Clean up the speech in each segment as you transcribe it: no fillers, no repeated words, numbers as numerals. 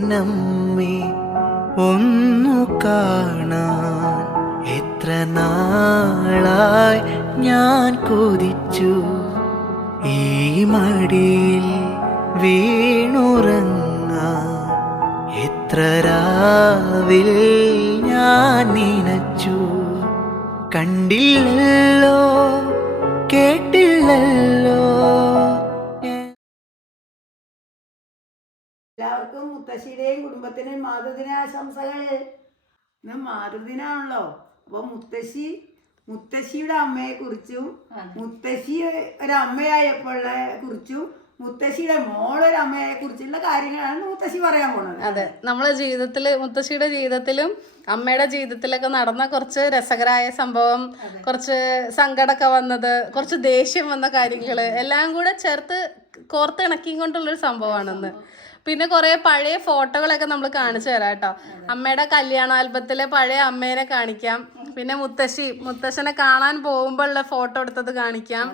പൊന്നമ്മേ ഒന്നു കാണാൻ എത്ര നാളായി ഞാൻ കൊതിച്ചു. ഈ മടിയിൽ വീണുറങ്ങാൻ എത്ര രാവിൽ ഞാൻ നനച്ചു. കണ്ടില്ലല്ലോ കേട്ടില്ലല്ലോ. എല്ലാവർക്കും മുത്തശ്ശിയുടെയും കുടുംബത്തിൻ്റെയും മാതൃദിനാശംസകൾ. ഇന്ന് മാതൃദിനാണല്ലോ. അപ്പോൾ മുത്തശ്ശിയുടെ അമ്മയെക്കുറിച്ചും മുത്തശ്ശി ഒരമ്മയായപ്പോഴെ കുറിച്ചും മുത്തശ്ശിയുടെ മോളൊരമ്മയെ കുറിച്ചുള്ള കാര്യങ്ങളാണ് മുത്തശ്ശി പറയാൻ പോണത്. അതെ, നമ്മളെ ജീവിതത്തില് മുത്തശ്ശിയുടെ ജീവിതത്തിലും അമ്മയുടെ ജീവിതത്തിലൊക്കെ നടന്ന കുറച്ച് രസകരമായ സംഭവം, കുറച്ച് സങ്കടമൊക്കെ വന്നത്, കുറച്ച് ദേഷ്യം വന്ന കാര്യങ്ങള് എല്ലാം കൂടെ ചേർത്ത് കോർത്തിണക്കിയും കൊണ്ടുള്ളൊരു സംഭവമാണെന്ന്. പിന്നെ കുറെ പഴയ ഫോട്ടോകളൊക്കെ നമ്മൾ കാണിച്ചു തരാം കേട്ടോ. അമ്മയുടെ കല്യാണ ആൽബത്തിലെ പഴയ അമ്മേനെ കാണിക്കാം. പിന്നെ മുത്തശ്ശനെ കാണാൻ പോകുമ്പോഴുള്ള ഫോട്ടോ എടുത്തത് കാണിക്കാം,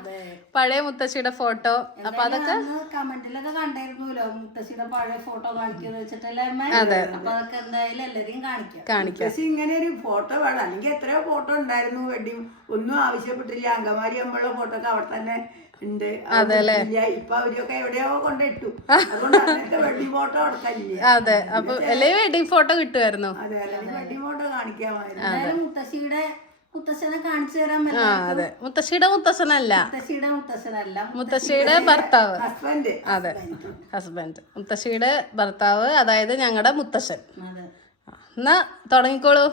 പഴയ മുത്തശ്ശിയുടെ ഫോട്ടോ. അപ്പൊ അതൊക്കെ കമന്റിലൊക്കെ കണ്ടായിരുന്നല്ലോ മുത്തശ്ശിയുടെ പഴയ ഫോട്ടോ കാണിക്കുന്നത് വെച്ചിട്ടല്ലേ. അതെ, അപ്പൊ അതൊക്കെ എന്തായാലും എല്ലാരെയും കാണിക്കാം. ഇങ്ങനെ ഒരു ഫോട്ടോ വേണം, അല്ലെങ്കിൽ എത്രയോ ഫോട്ടോ ഉണ്ടായിരുന്നു. വെഡിങ് ഒന്നും ആവശ്യപ്പെട്ടില്ല. അങ്കമാരി അമ്മയുള്ള ഫോട്ടോ ഒക്കെ അവിടെ തന്നെ ഉണ്ട്. ഇപ്പൊ അവരൊക്കെ എവിടെയോ കൊണ്ടിട്ടു. അതുകൊണ്ട് അങ്ങനത്തെ വെഡിങ് ഫോട്ടോ എടുക്കാനില്ല. അതെ, അപ്പൊ എല്ലാ വെഡിങ് ഫോട്ടോ കിട്ടുമായിരുന്നു. അതെ, വെഡിങ് ഫോട്ടോ കാണിക്കാമായിരുന്നു. മുത്തശ്ശനെ കാണിച്ചു തരാൻ. അതെ, മുത്തശ്ശിയുടെ മുത്തശ്ശനല്ല, മുത്തശ്ശിയുടെ ഭർത്താവ്. അതെ, ഹസ്ബൻഡ്. മുത്തശ്ശിയുടെ ഭർത്താവ്, അതായത് ഞങ്ങളുടെ മുത്തശ്ശൻ. എന്നാ തുടങ്ങിക്കോളൂ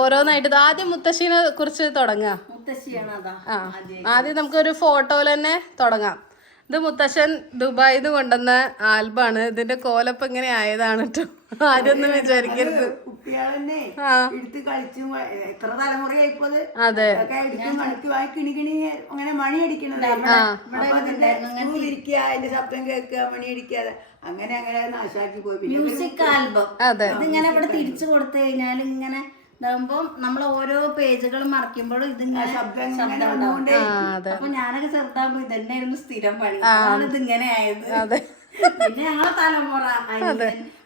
ഓരോന്നായിട്ട്. ആദ്യം മുത്തശ്ശിനെ കുറിച്ച് തുടങ്ങാം. ആദ്യം നമുക്കൊരു ഫോട്ടോയിൽ തന്നെ തുടങ്ങാം. ഇത് മുത്തശ്ശൻ ദുബായിൽ നിന്ന് കൊണ്ടുവന്ന ആൽബാണ്. ഇതിന്റെ കോലപ്പം ഇങ്ങനെ ആയതാണ് കേട്ടോ, ആരൊന്നും വിചാരിക്കരുത്. എടുത്ത് കളിച്ചും എത്ര തലമുറയായിപ്പോത്. അതെ, അങ്ങനെ മണി അടിക്കണത് ഇരിക്കുക, അതിന്റെ ശബ്ദം കേൾക്കുക, മണി അടിക്കാതെ അങ്ങനെ അങ്ങനെ നാശാക്കി പോയി. Music album. അതെ, ഇതിങ്ങനെ ഇവിടെ തിരിച്ചു കൊടുത്തു കഴിഞ്ഞാൽ ഇങ്ങനെ ഇതാകുമ്പോ നമ്മൾ ഓരോ പേജുകൾ മറിക്കുമ്പോഴും ഇതിങ്ങനെ ശബ്ദം അപ്പൊ ഞാനൊക്കെ ചെറുതാകുമ്പോ ഇതന്നെയായിരുന്നു സ്ഥിരം പണി. ഇതിങ്ങനെ ആയത്. പിന്നെ ഞങ്ങളെ തലമുറ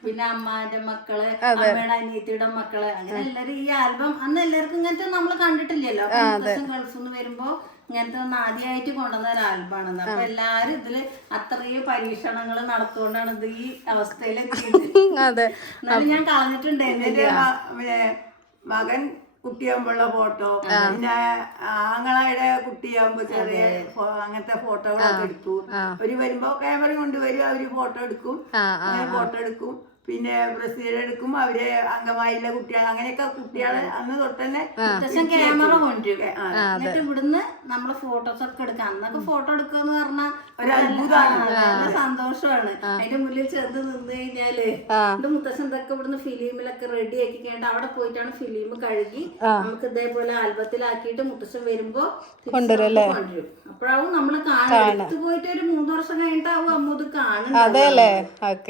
പിന്നെ അമ്മാന്റെ മക്കള്, അമ്മയുടെ അനിയത്തിയുടെ മക്കള്, അങ്ങനെ എല്ലാരും ഈ ആൽബം അന്ന് എല്ലാവർക്കും ഇങ്ങനത്തെ നമ്മൾ കണ്ടിട്ടില്ലല്ലോ. ഗൾഫിൽ നിന്ന് വരുമ്പോ ഇങ്ങനത്തെ ഒന്ന് ആദ്യമായിട്ട് കൊണ്ടുവന്ന ഒരു ആൽബാണെന്ന്. അപ്പൊ എല്ലാരും ഇതില് അത്രയും പരീക്ഷണങ്ങൾ നടത്തുകൊണ്ടാണ് ഇത് ഈ അവസ്ഥയിലെത്തിയത്. എന്നാലും ഞാൻ കളഞ്ഞിട്ടുണ്ടായിരുന്നു. മകൻ കുട്ടിയാകുമ്പോഴുള്ള ഫോട്ടോ, പിന്നെ ആങ്ങളയുടെ കുട്ടിയാകുമ്പോ ചെറിയ അങ്ങനത്തെ ഫോട്ടോകളൊക്കെ എടുത്തു. അവര് വരുമ്പോ ക്യാമറ കൊണ്ടുവരും, അവര് ഫോട്ടോ എടുക്കും. പിന്നെ പ്രസിദ്ധീകരണം എടുക്കും. അവര് അങ്കമാലിയിലെ കുട്ടികൾ, അങ്ങനെയൊക്കെ കുട്ടികളെ അന്ന് തൊട്ട് തന്നെ ക്യാമറ കൊണ്ടുവരും. എന്നിട്ട് ഇവിടുന്ന് നമ്മള് ഫോട്ടോസ് ഒക്കെ എടുക്കാം. അന്നൊക്കെ ഫോട്ടോ എടുക്കാന്ന് പറഞ്ഞാൽ ഒരു അത്ഭുതമാണ്, നല്ല സന്തോഷമാണ്. അതിന്റെ മുന്നിൽ ചെന്ന് നിന്ന് കഴിഞ്ഞാല് എന്റെ മുത്തശ്ശൻ ഇതൊക്കെ ഇവിടുന്ന് ഫിലിമിലൊക്കെ റെഡി ആക്കി കഴിഞ്ഞിട്ട് അവിടെ പോയിട്ടാണ് ഫിലിം കഴുകി നമുക്ക് ഇതേപോലെ ആൽബത്തിലാക്കിയിട്ട് മുത്തശ്ശൻ വരുമ്പോ കൊണ്ടുവരും. അപ്പോഴാവും നമ്മള് കാണുന്നത്. പോയിട്ട് ഒരു 3 വർഷം കഴിഞ്ഞിട്ടാവും അമ്മ ഇത് കാണുന്നത്.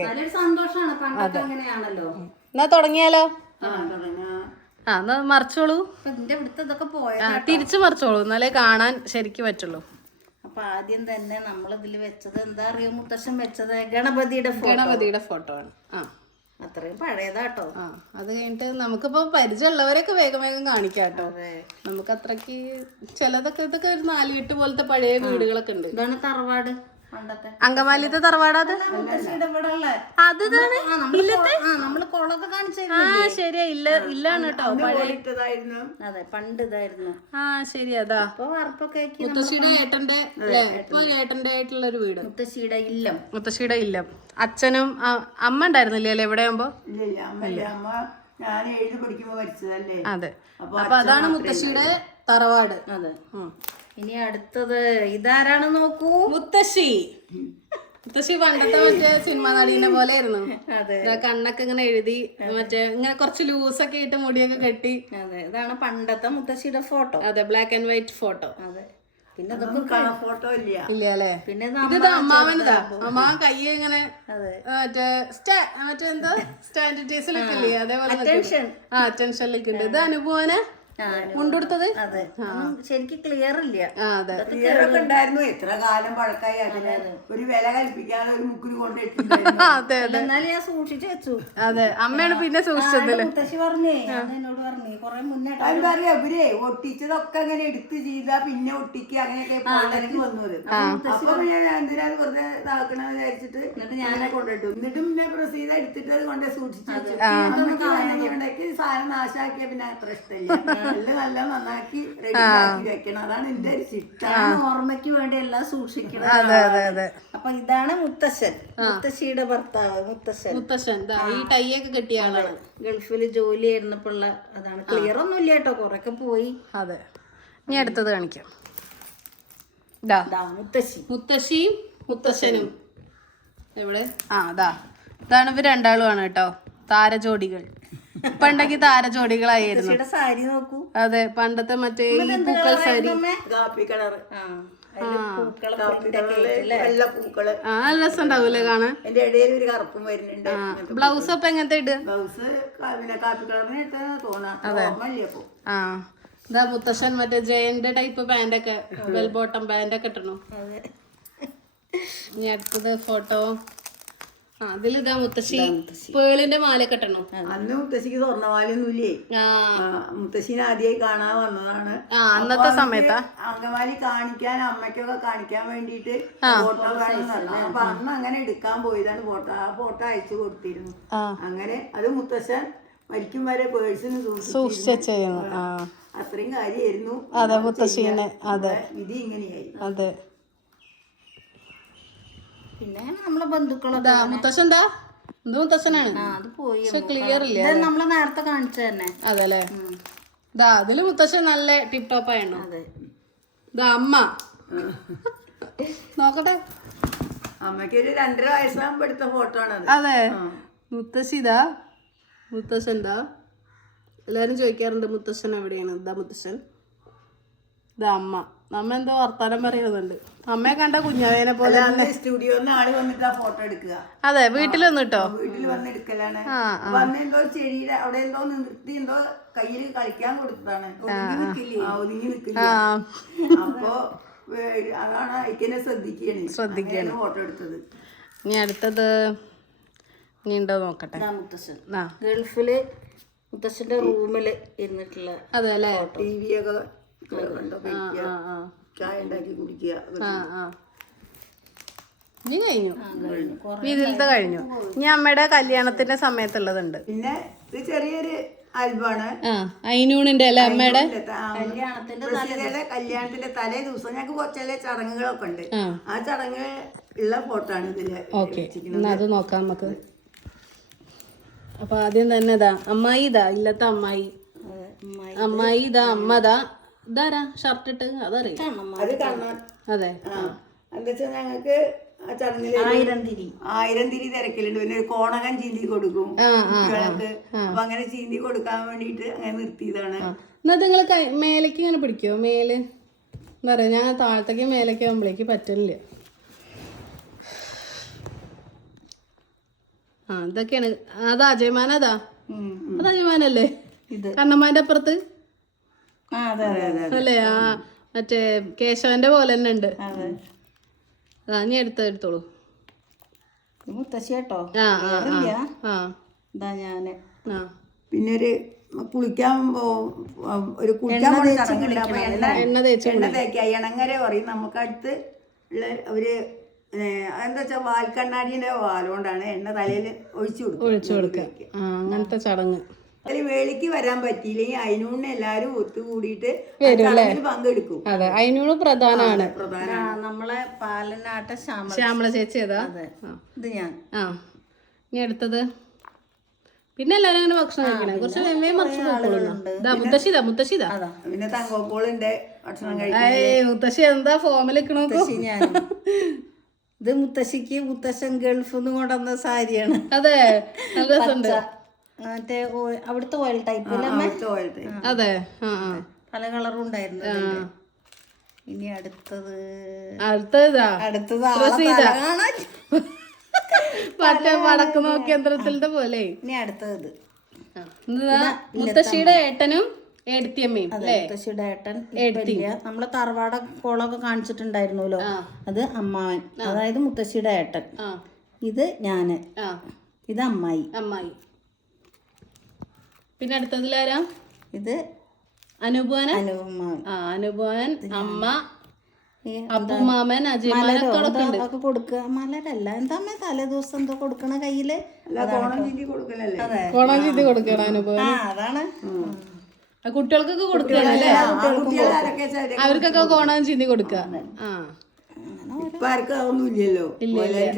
നല്ലൊരു സന്തോഷമാണ്. പണ്ടൊക്കെ അങ്ങനെയാണല്ലോ. എന്നാ തുടങ്ങിയാലോ? മറിച്ചോളൂ. ഇതിന്റെ ഇവിടുത്തെ ഇതൊക്കെ പോയാ തിരിച്ചു മറിച്ചോളൂ, എന്നാലേ കാണാൻ ശരിക്കും പറ്റുള്ളൂ. അപ്പൊ ആദ്യം തന്നെ നമ്മൾ ഇതിൽ വെച്ചത് എന്താ അറിയോ, മുത്തശ്ശൻ വെച്ചത് ഗണപതിയുടെ ഫോട്ടോ ആണ്. അത്രയും പഴയതാട്ടോ. അത് കഴിഞ്ഞിട്ട് നമുക്കിപ്പോ പരിചയമുള്ളവരൊക്കെ വേഗം വേഗം കാണിക്കാട്ടോ. നമുക്ക് അത്രക്ക് ചിലതൊക്കെ ഇതൊക്കെ ഒരു 4 പോലത്തെ പഴയ വീടുകളൊക്കെ ഉണ്ട്. ഇതാണ് തറവാട്, അങ്കമാലിത്തെ തറവാടത്. ശരിയാ, ഇല്ലാണ് കേട്ടോ. അതെ, പണ്ട് ഇതായിരുന്നു. ശരി, അതാ മുത്തശ്ശിയുടെ ഏട്ടന്റെ ഇപ്പൊ ഏട്ടന്റെ ആയിട്ടുള്ള ഒരു വീട്. മുത്തശ്ശിയുടെ ഇല്ലം. അച്ഛനും അമ്മ ഉണ്ടായിരുന്നില്ലേ അല്ലേ എവിടെ ആകുമ്പോ? അതെ, അപ്പൊ അതാണ് മുത്തശ്ശിയുടെ തറവാട്. അതെ. ഇനി അടുത്തത് ഇതാരാണ് നോക്കൂ. മുത്തശ്ശി പണ്ടത്തെ മറ്റേ സിനിമ നടീനെ പോലെ ആയിരുന്നു. കണ്ണൊക്കെ ഇങ്ങനെ എഴുതി, മറ്റേ ഇങ്ങനെ കുറച്ച് ലൂസൊക്കെ ഇട്ട് മുടിയൊക്കെ കെട്ടി. അതെ, ഇതാണ് പണ്ടത്തെ മുത്തശ്ശിയുടെ ഫോട്ടോ. അതെ, ബ്ലാക്ക് ആൻഡ് വൈറ്റ് ഫോട്ടോ. അതെ, പിന്നെ അതൊക്കെ ഫോട്ടോ ഇല്ല അല്ലേ. പിന്നെ ഇത് അമ്മാവനതാ. അമ്മാവൻ കൈ ഇങ്ങനെ മറ്റേ എന്താ സ്റ്റാൻഡ് ടീസിലൊക്കെ ഇല്ലേ, അതേപോലെ അറ്റൻഷനിലേക്ക് ഉണ്ട്. ഇത് അനുഭവന് മുണ്ടെടുത്തത്. അതെ ശരിക്കും ക്ലിയർ ഇല്ല. അതെ ക്ലിയറൊക്കെ ഉണ്ടായിരുന്നു. എത്ര കാലം പഴക്കായി അതിന് ഒരു വില കൽപ്പിക്കാതെ ഒരു മുക്കിന് കൊണ്ട് അതെ അതെ. എന്നാലും ഞാൻ സൂക്ഷിച്ചു വെച്ചു. അതെ അമ്മയാണ് പിന്നെ സൂക്ഷിച്ചതല്ലേ. മുത്തശ്ശി പറഞ്ഞേ എന്നോട് പറഞ്ഞേ കൊറേ മുന്നേ എന്താ പറയാ ഇവരെ ഒട്ടിച്ചതൊക്കെ അങ്ങനെ എടുത്ത് ചെയ്താ പിന്നെ ഒട്ടിക്കുക അങ്ങനെയൊക്കെ പണ്ടേക്ക് വന്നത്. അപ്പൊ ഞാൻ എന്തിനാ വെറുതെ ഇതാക്കണെന്ന് വിചാരിച്ചിട്ട് ഞാനെ കൊണ്ടിട്ടു. എന്നിട്ടും പിന്നെ പ്രസീത എടുത്തിട്ട് അത് കൊണ്ട് സൂക്ഷിച്ചു വെച്ചു. വേണമെങ്കിൽ സാധനം നാശാക്കിയ പിന്നെ അത്ര ഇഷ്ടമില്ല. നല്ല നന്നാക്കി റെഡി ആക്കി വെക്കണം. അതാണ് എന്റെ ഒരു ചിട്ട. ഓർമ്മയ്ക്ക് വേണ്ടി എല്ലാം സൂക്ഷിക്കണം. അതെ അതെ അതെ. അപ്പൊ ഇതാണ് മുത്തശ്ശൻ, മുത്തശ്ശിയുടെ ഭർത്താവ്. മുത്തശ്ശൻ ഈ ടൈയൊക്കെ കെട്ടിയ ആളാണ്. ഗൾഫിൽ ജോലി ആയിരുന്നപ്പോഴുള്ള അതാണ്. ക്ലിയർ ഒന്നും ഇല്ല കേട്ടോ, കൊറേയൊക്കെ പോയി. അതെ ഇനി അടുത്തത് കാണിക്കാം. മുത്തശ്ശിയും മുത്തശ്ശനും എവിടെ? അതാ ഇതാണ് ഇവർ രണ്ടാളുമാണ് കേട്ടോ, താരജോഡികൾ. പണ്ടൊക്കെ താരജോഡികളായിരുന്നു. സാരി നോക്കൂ. അതെ പണ്ടത്തെ മറ്റേ പൂക്കൾ സാരി, കാപ്പി കളറ്, വെള്ള പൂക്കള്. നല്ല രസം ഉണ്ടാവൂലേ കാണാൻ. എന്റെ ഇടയിൽ ഒരു കറുപ്പും വരുന്നുണ്ട്. ബ്ലൗസ് അപ്പൊ എങ്ങനത്തെ ഇട്? ബ്ലൗസ് പിന്നെ കാപ്പി കളറിന് ഇട്ടാ തോന്നാം. ഓർമ്മയില്ലേ അപ്പൊ. ഇതാ മുത്തശ്ശൻ മറ്റേ ജയന്റെ ടൈപ്പ് പാന്റൊക്കെ, വെൽ ബോട്ടം പാന്റൊക്കെ ഇട്ടണു. ഇനി അടുത്തത് ഫോട്ടോ. അതിലിതാ മുത്തശ്ശി പേളിന്റെ മാലൊക്കെ ഇട്ടണു. അന്ന് മുത്തശ്ശിക്ക് സ്വർണ്ണമാലൊന്നും ഇല്ലേ. മുത്തശ്ശിനെ ആദ്യമായി കാണാൻ വന്നതാണ്. അന്നത്തെ സമയത്താ അങ്കമാലി കാണിക്കാൻ, അമ്മയ്ക്കൊക്കെ കാണിക്കാൻ വേണ്ടിട്ട് ഫോട്ടോ വേണമെന്ന് പറഞ്ഞു. അപ്പൊ അന്ന് അങ്ങനെ എടുക്കാൻ പോയതാണ് ഫോട്ടോ. ആ ഫോട്ടോ അയച്ചു കൊടുത്തിരുന്നു. അങ്ങനെ അത് മുത്തശ്ശൻ മരിക്കും വരെ പേഴ്സിന് സൂക്ഷിച്ചു. അത്രയും കാര്യമായിരുന്നു. അതെ മുത്തശ്ശീനെ. അതെ വിധി ഇങ്ങനെയായി. അതെ. പിന്നെ നമ്മളെ ബന്ധുക്കളൊക്കെ മുത്തശ്ശൻ എന്താ മുത്തശ്ശനാണ്. അത് പോയി. പക്ഷെ ക്ലിയർ ഇല്ല. നമ്മള് നേരത്തെ കാണിച്ചു തന്നെ. അതെല്ലേ. ഇതാ അതില് മുത്തശ്ശൻ നല്ല ടിപ് ടോപ്പ് ആയിരുന്നു. ഇതാ അമ്മ നോക്കട്ടെ. അമ്മയ്ക്ക് ഒരു 2.5 വയസ്സാകുമ്പോ എടുത്ത ഫോട്ടോ ആണ്. അതെ മുത്തശ്ശി ഇതാ, മുത്തശ്ശൻ ഇതാ. എല്ലാരും ചോദിക്കാറുണ്ട് മുത്തശ്ശൻ എവിടെയാണ്. ഇതാ മുത്തശ്ശൻ, ഇതാ അമ്മ. അമ്മ എന്തോ വർത്താനം പറയുന്നുണ്ട്. അമ്മയെ കണ്ട കുഞ്ഞാവേനെ പോലെ. സ്റ്റുഡിയോന്ന് ആള് വന്നിട്ട് ആ ഫോട്ടോ എടുക്കുക. അതെ വീട്ടിൽ വന്നിട്ടോ. വീട്ടിൽ വന്ന് എടുക്കലാണ്. വന്ന് എന്തോ ചെടിയുടെ അവിടെ എന്തോ നിർത്തി എന്തോ കയ്യിൽ കളിക്കാൻ കൊടുത്തതാണ്. ഒതുങ്ങി നിക്കില്ല. അപ്പൊ അതാണ് ഇക്കനെ ശ്രദ്ധിക്കുകയാണ് ഫോട്ടോ എടുത്തത്. ഇനി അടുത്തത് ഇനി ഉണ്ടോ നോക്കട്ടെ. മുത്തശ്ശൻ ഗൾഫില് മുത്തശ്ശന്റെ റൂമില് ഇരുന്നിട്ടുള്ള. അതെ അല്ലേ. TV ഒക്കെ ചായ ഉണ്ടാക്കി കുടിക്കുക. ഇനി കഴിഞ്ഞു, ഇതിലത്തെ കഴിഞ്ഞു. ഇനി അമ്മയുടെ കല്യാണത്തിന്റെ സമയത്തുള്ളതുണ്ട്. പിന്നെ ഇത് ചെറിയൊരു ആൽബമാണ്. അയിനൂണിന്റെ അല്ലേ അമ്മയുടെ കല്യാണത്തിന്റെ തലേ ദിവസം ഞങ്ങൾക്ക് ചില ചടങ്ങുകളൊക്കെ ഉണ്ട്. ആ ചടങ്ങ് ഉള്ള ഫോട്ടോ ആണ് ഇതില്. ഓക്കെ അത് നോക്കാം നമുക്ക്. അപ്പൊ ആദ്യം തന്നെ ഇതാ അമ്മായി. ഇതാ ഇല്ലത്തെ അമ്മായി. അമ്മായി ഇതാ അമ്മതാ. ഇതാരാ ഷർട്ട് ഇട്ട്? അതറിയാം. അത് കാണാൻ. അതെ. എന്താ വെച്ചാൽ ഞങ്ങൾക്ക് ആ ചടങ്ങില് 1000 തിരി തിരക്കലുണ്ട്. പിന്നെ ഒരു കോണകം ചീന്തി കൊടുക്കും കുട്ടികൾക്ക്. അപ്പൊ അങ്ങനെ ചീന്തി കൊടുക്കാൻ വേണ്ടിട്ട് അങ്ങനെ നിർത്തിയതാണ്. എന്നാ നിങ്ങൾ മേലേക്ക് ഇങ്ങനെ പിടിക്കോ? മേല് എന്താ പറയാ, ഞാൻ താഴത്തേക്ക് മേലേക്ക് ആകുമ്പോഴേക്ക് പറ്റില്ല. ഇതൊക്കെയാണ്. അത് അജയമാൻ. അത് അജയമാനല്ലേ? കണ്ണമ്മാന്റെ അപ്പുറത്ത് അല്ലേ? മറ്റേ കേശവന്റെ പോലെ തന്നെ ഉണ്ട്. നീ എടുത്തോളൂ. മുത്തശ്ശി കേട്ടോ. പിന്നെ ഒരു കുളിക്കാൻ ഒരു എണ്ണ തേക്കുക. ഇണങ്ങര പറയും നമുക്ക് അടുത്ത് ഉള്ള ഒരു എന്താ വെച്ചാൽ വാൽക്കണ്ണാടിന്റെ വാലുകൊണ്ടാണ് എണ്ണ തലയിൽ ഒഴിച്ചു കൊടുക്കുക. അങ്ങനത്തെ ചടങ്ങ്. വേളിക്ക് വരാൻ പറ്റിയില്ലെങ്കിൽ അതിനൂടെ എല്ലാരും ഒത്തുകൂടിയിട്ട് പങ്കെടുക്കും. അതെ അതിനൂടെ പ്രധാനമാണ്. നമ്മളെ പാലനാട്ട ശ്യാമള ചേച്ചി. അതാ ഇത് ഞാൻ. ഇനി അടുത്തത്. പിന്നെ എല്ലാരും അങ്ങനെ ഭക്ഷണം കഴിക്കണം. കുറച്ച് മുത്തശ്ശി. പിന്നെ തങ്കോക്കോളുണ്ട് ഭക്ഷണം കഴിക്കാൻ. മുത്തശ്ശി എന്താ ഫോമിൽ ഞാൻ. ഇത് മുത്തശ്ശിക്ക് മുത്തശ്ശൻ ഗൾഫിൽ കൊണ്ടുവന്ന സാരിയാണ്. അതെ നല്ല രസമുണ്ട്. മറ്റേ അവിടുത്തെ ഓയിൽ ടൈപ്പ്. അതെ പല കളറും ഉണ്ടായിരുന്നു. ഇനി അടുത്തത് മറ്റേ വടക്ക് നോക്കി യന്ത്രത്തിന്റെ പോലെ. ഇനി അടുത്തത് മുത്തശ്ശിയുടെ ഏട്ടനും ഏടത്തിയമ്മയും അതെ മുത്തശ്ശിയുടെ ഏട്ടൻ ഇല്ല. നമ്മള് തറവാട കോളൊക്കെ കാണിച്ചിട്ടുണ്ടായിരുന്നല്ലോ, അത് അമ്മാവൻ, അതായത് മുത്തശ്ശിയുടെ ഏട്ടൻ. ഇത് ഞാന്, ഇത് അമ്മായി. പിന്നെ അടുത്തതിലാരാ? ഇത് അനുഭവൻ, അനുഭവൻ, അമ്മ, അപ്പുമാമൻ, അജയമാനൊക്കെ ഒക്കെ കൊടുക്കുക. മലരല്ല എന്താ തലേ ദിവസം എന്തോ കൊടുക്കണ കയ്യില് കോണം ചീന്തി കൊടുക്കലല്ലേ? കോണം ചീന്തി കൊടുക്കണം അനുഭവൻ. അതാണ് കുട്ടികൾക്കൊക്കെ കൊടുക്കണല്ലേ, അവർക്കൊക്കെ കോണം ചീന്തി കൊടുക്കുക. ഇപ്പൊ ആർക്കും അതൊന്നും ഇല്ലല്ലോ,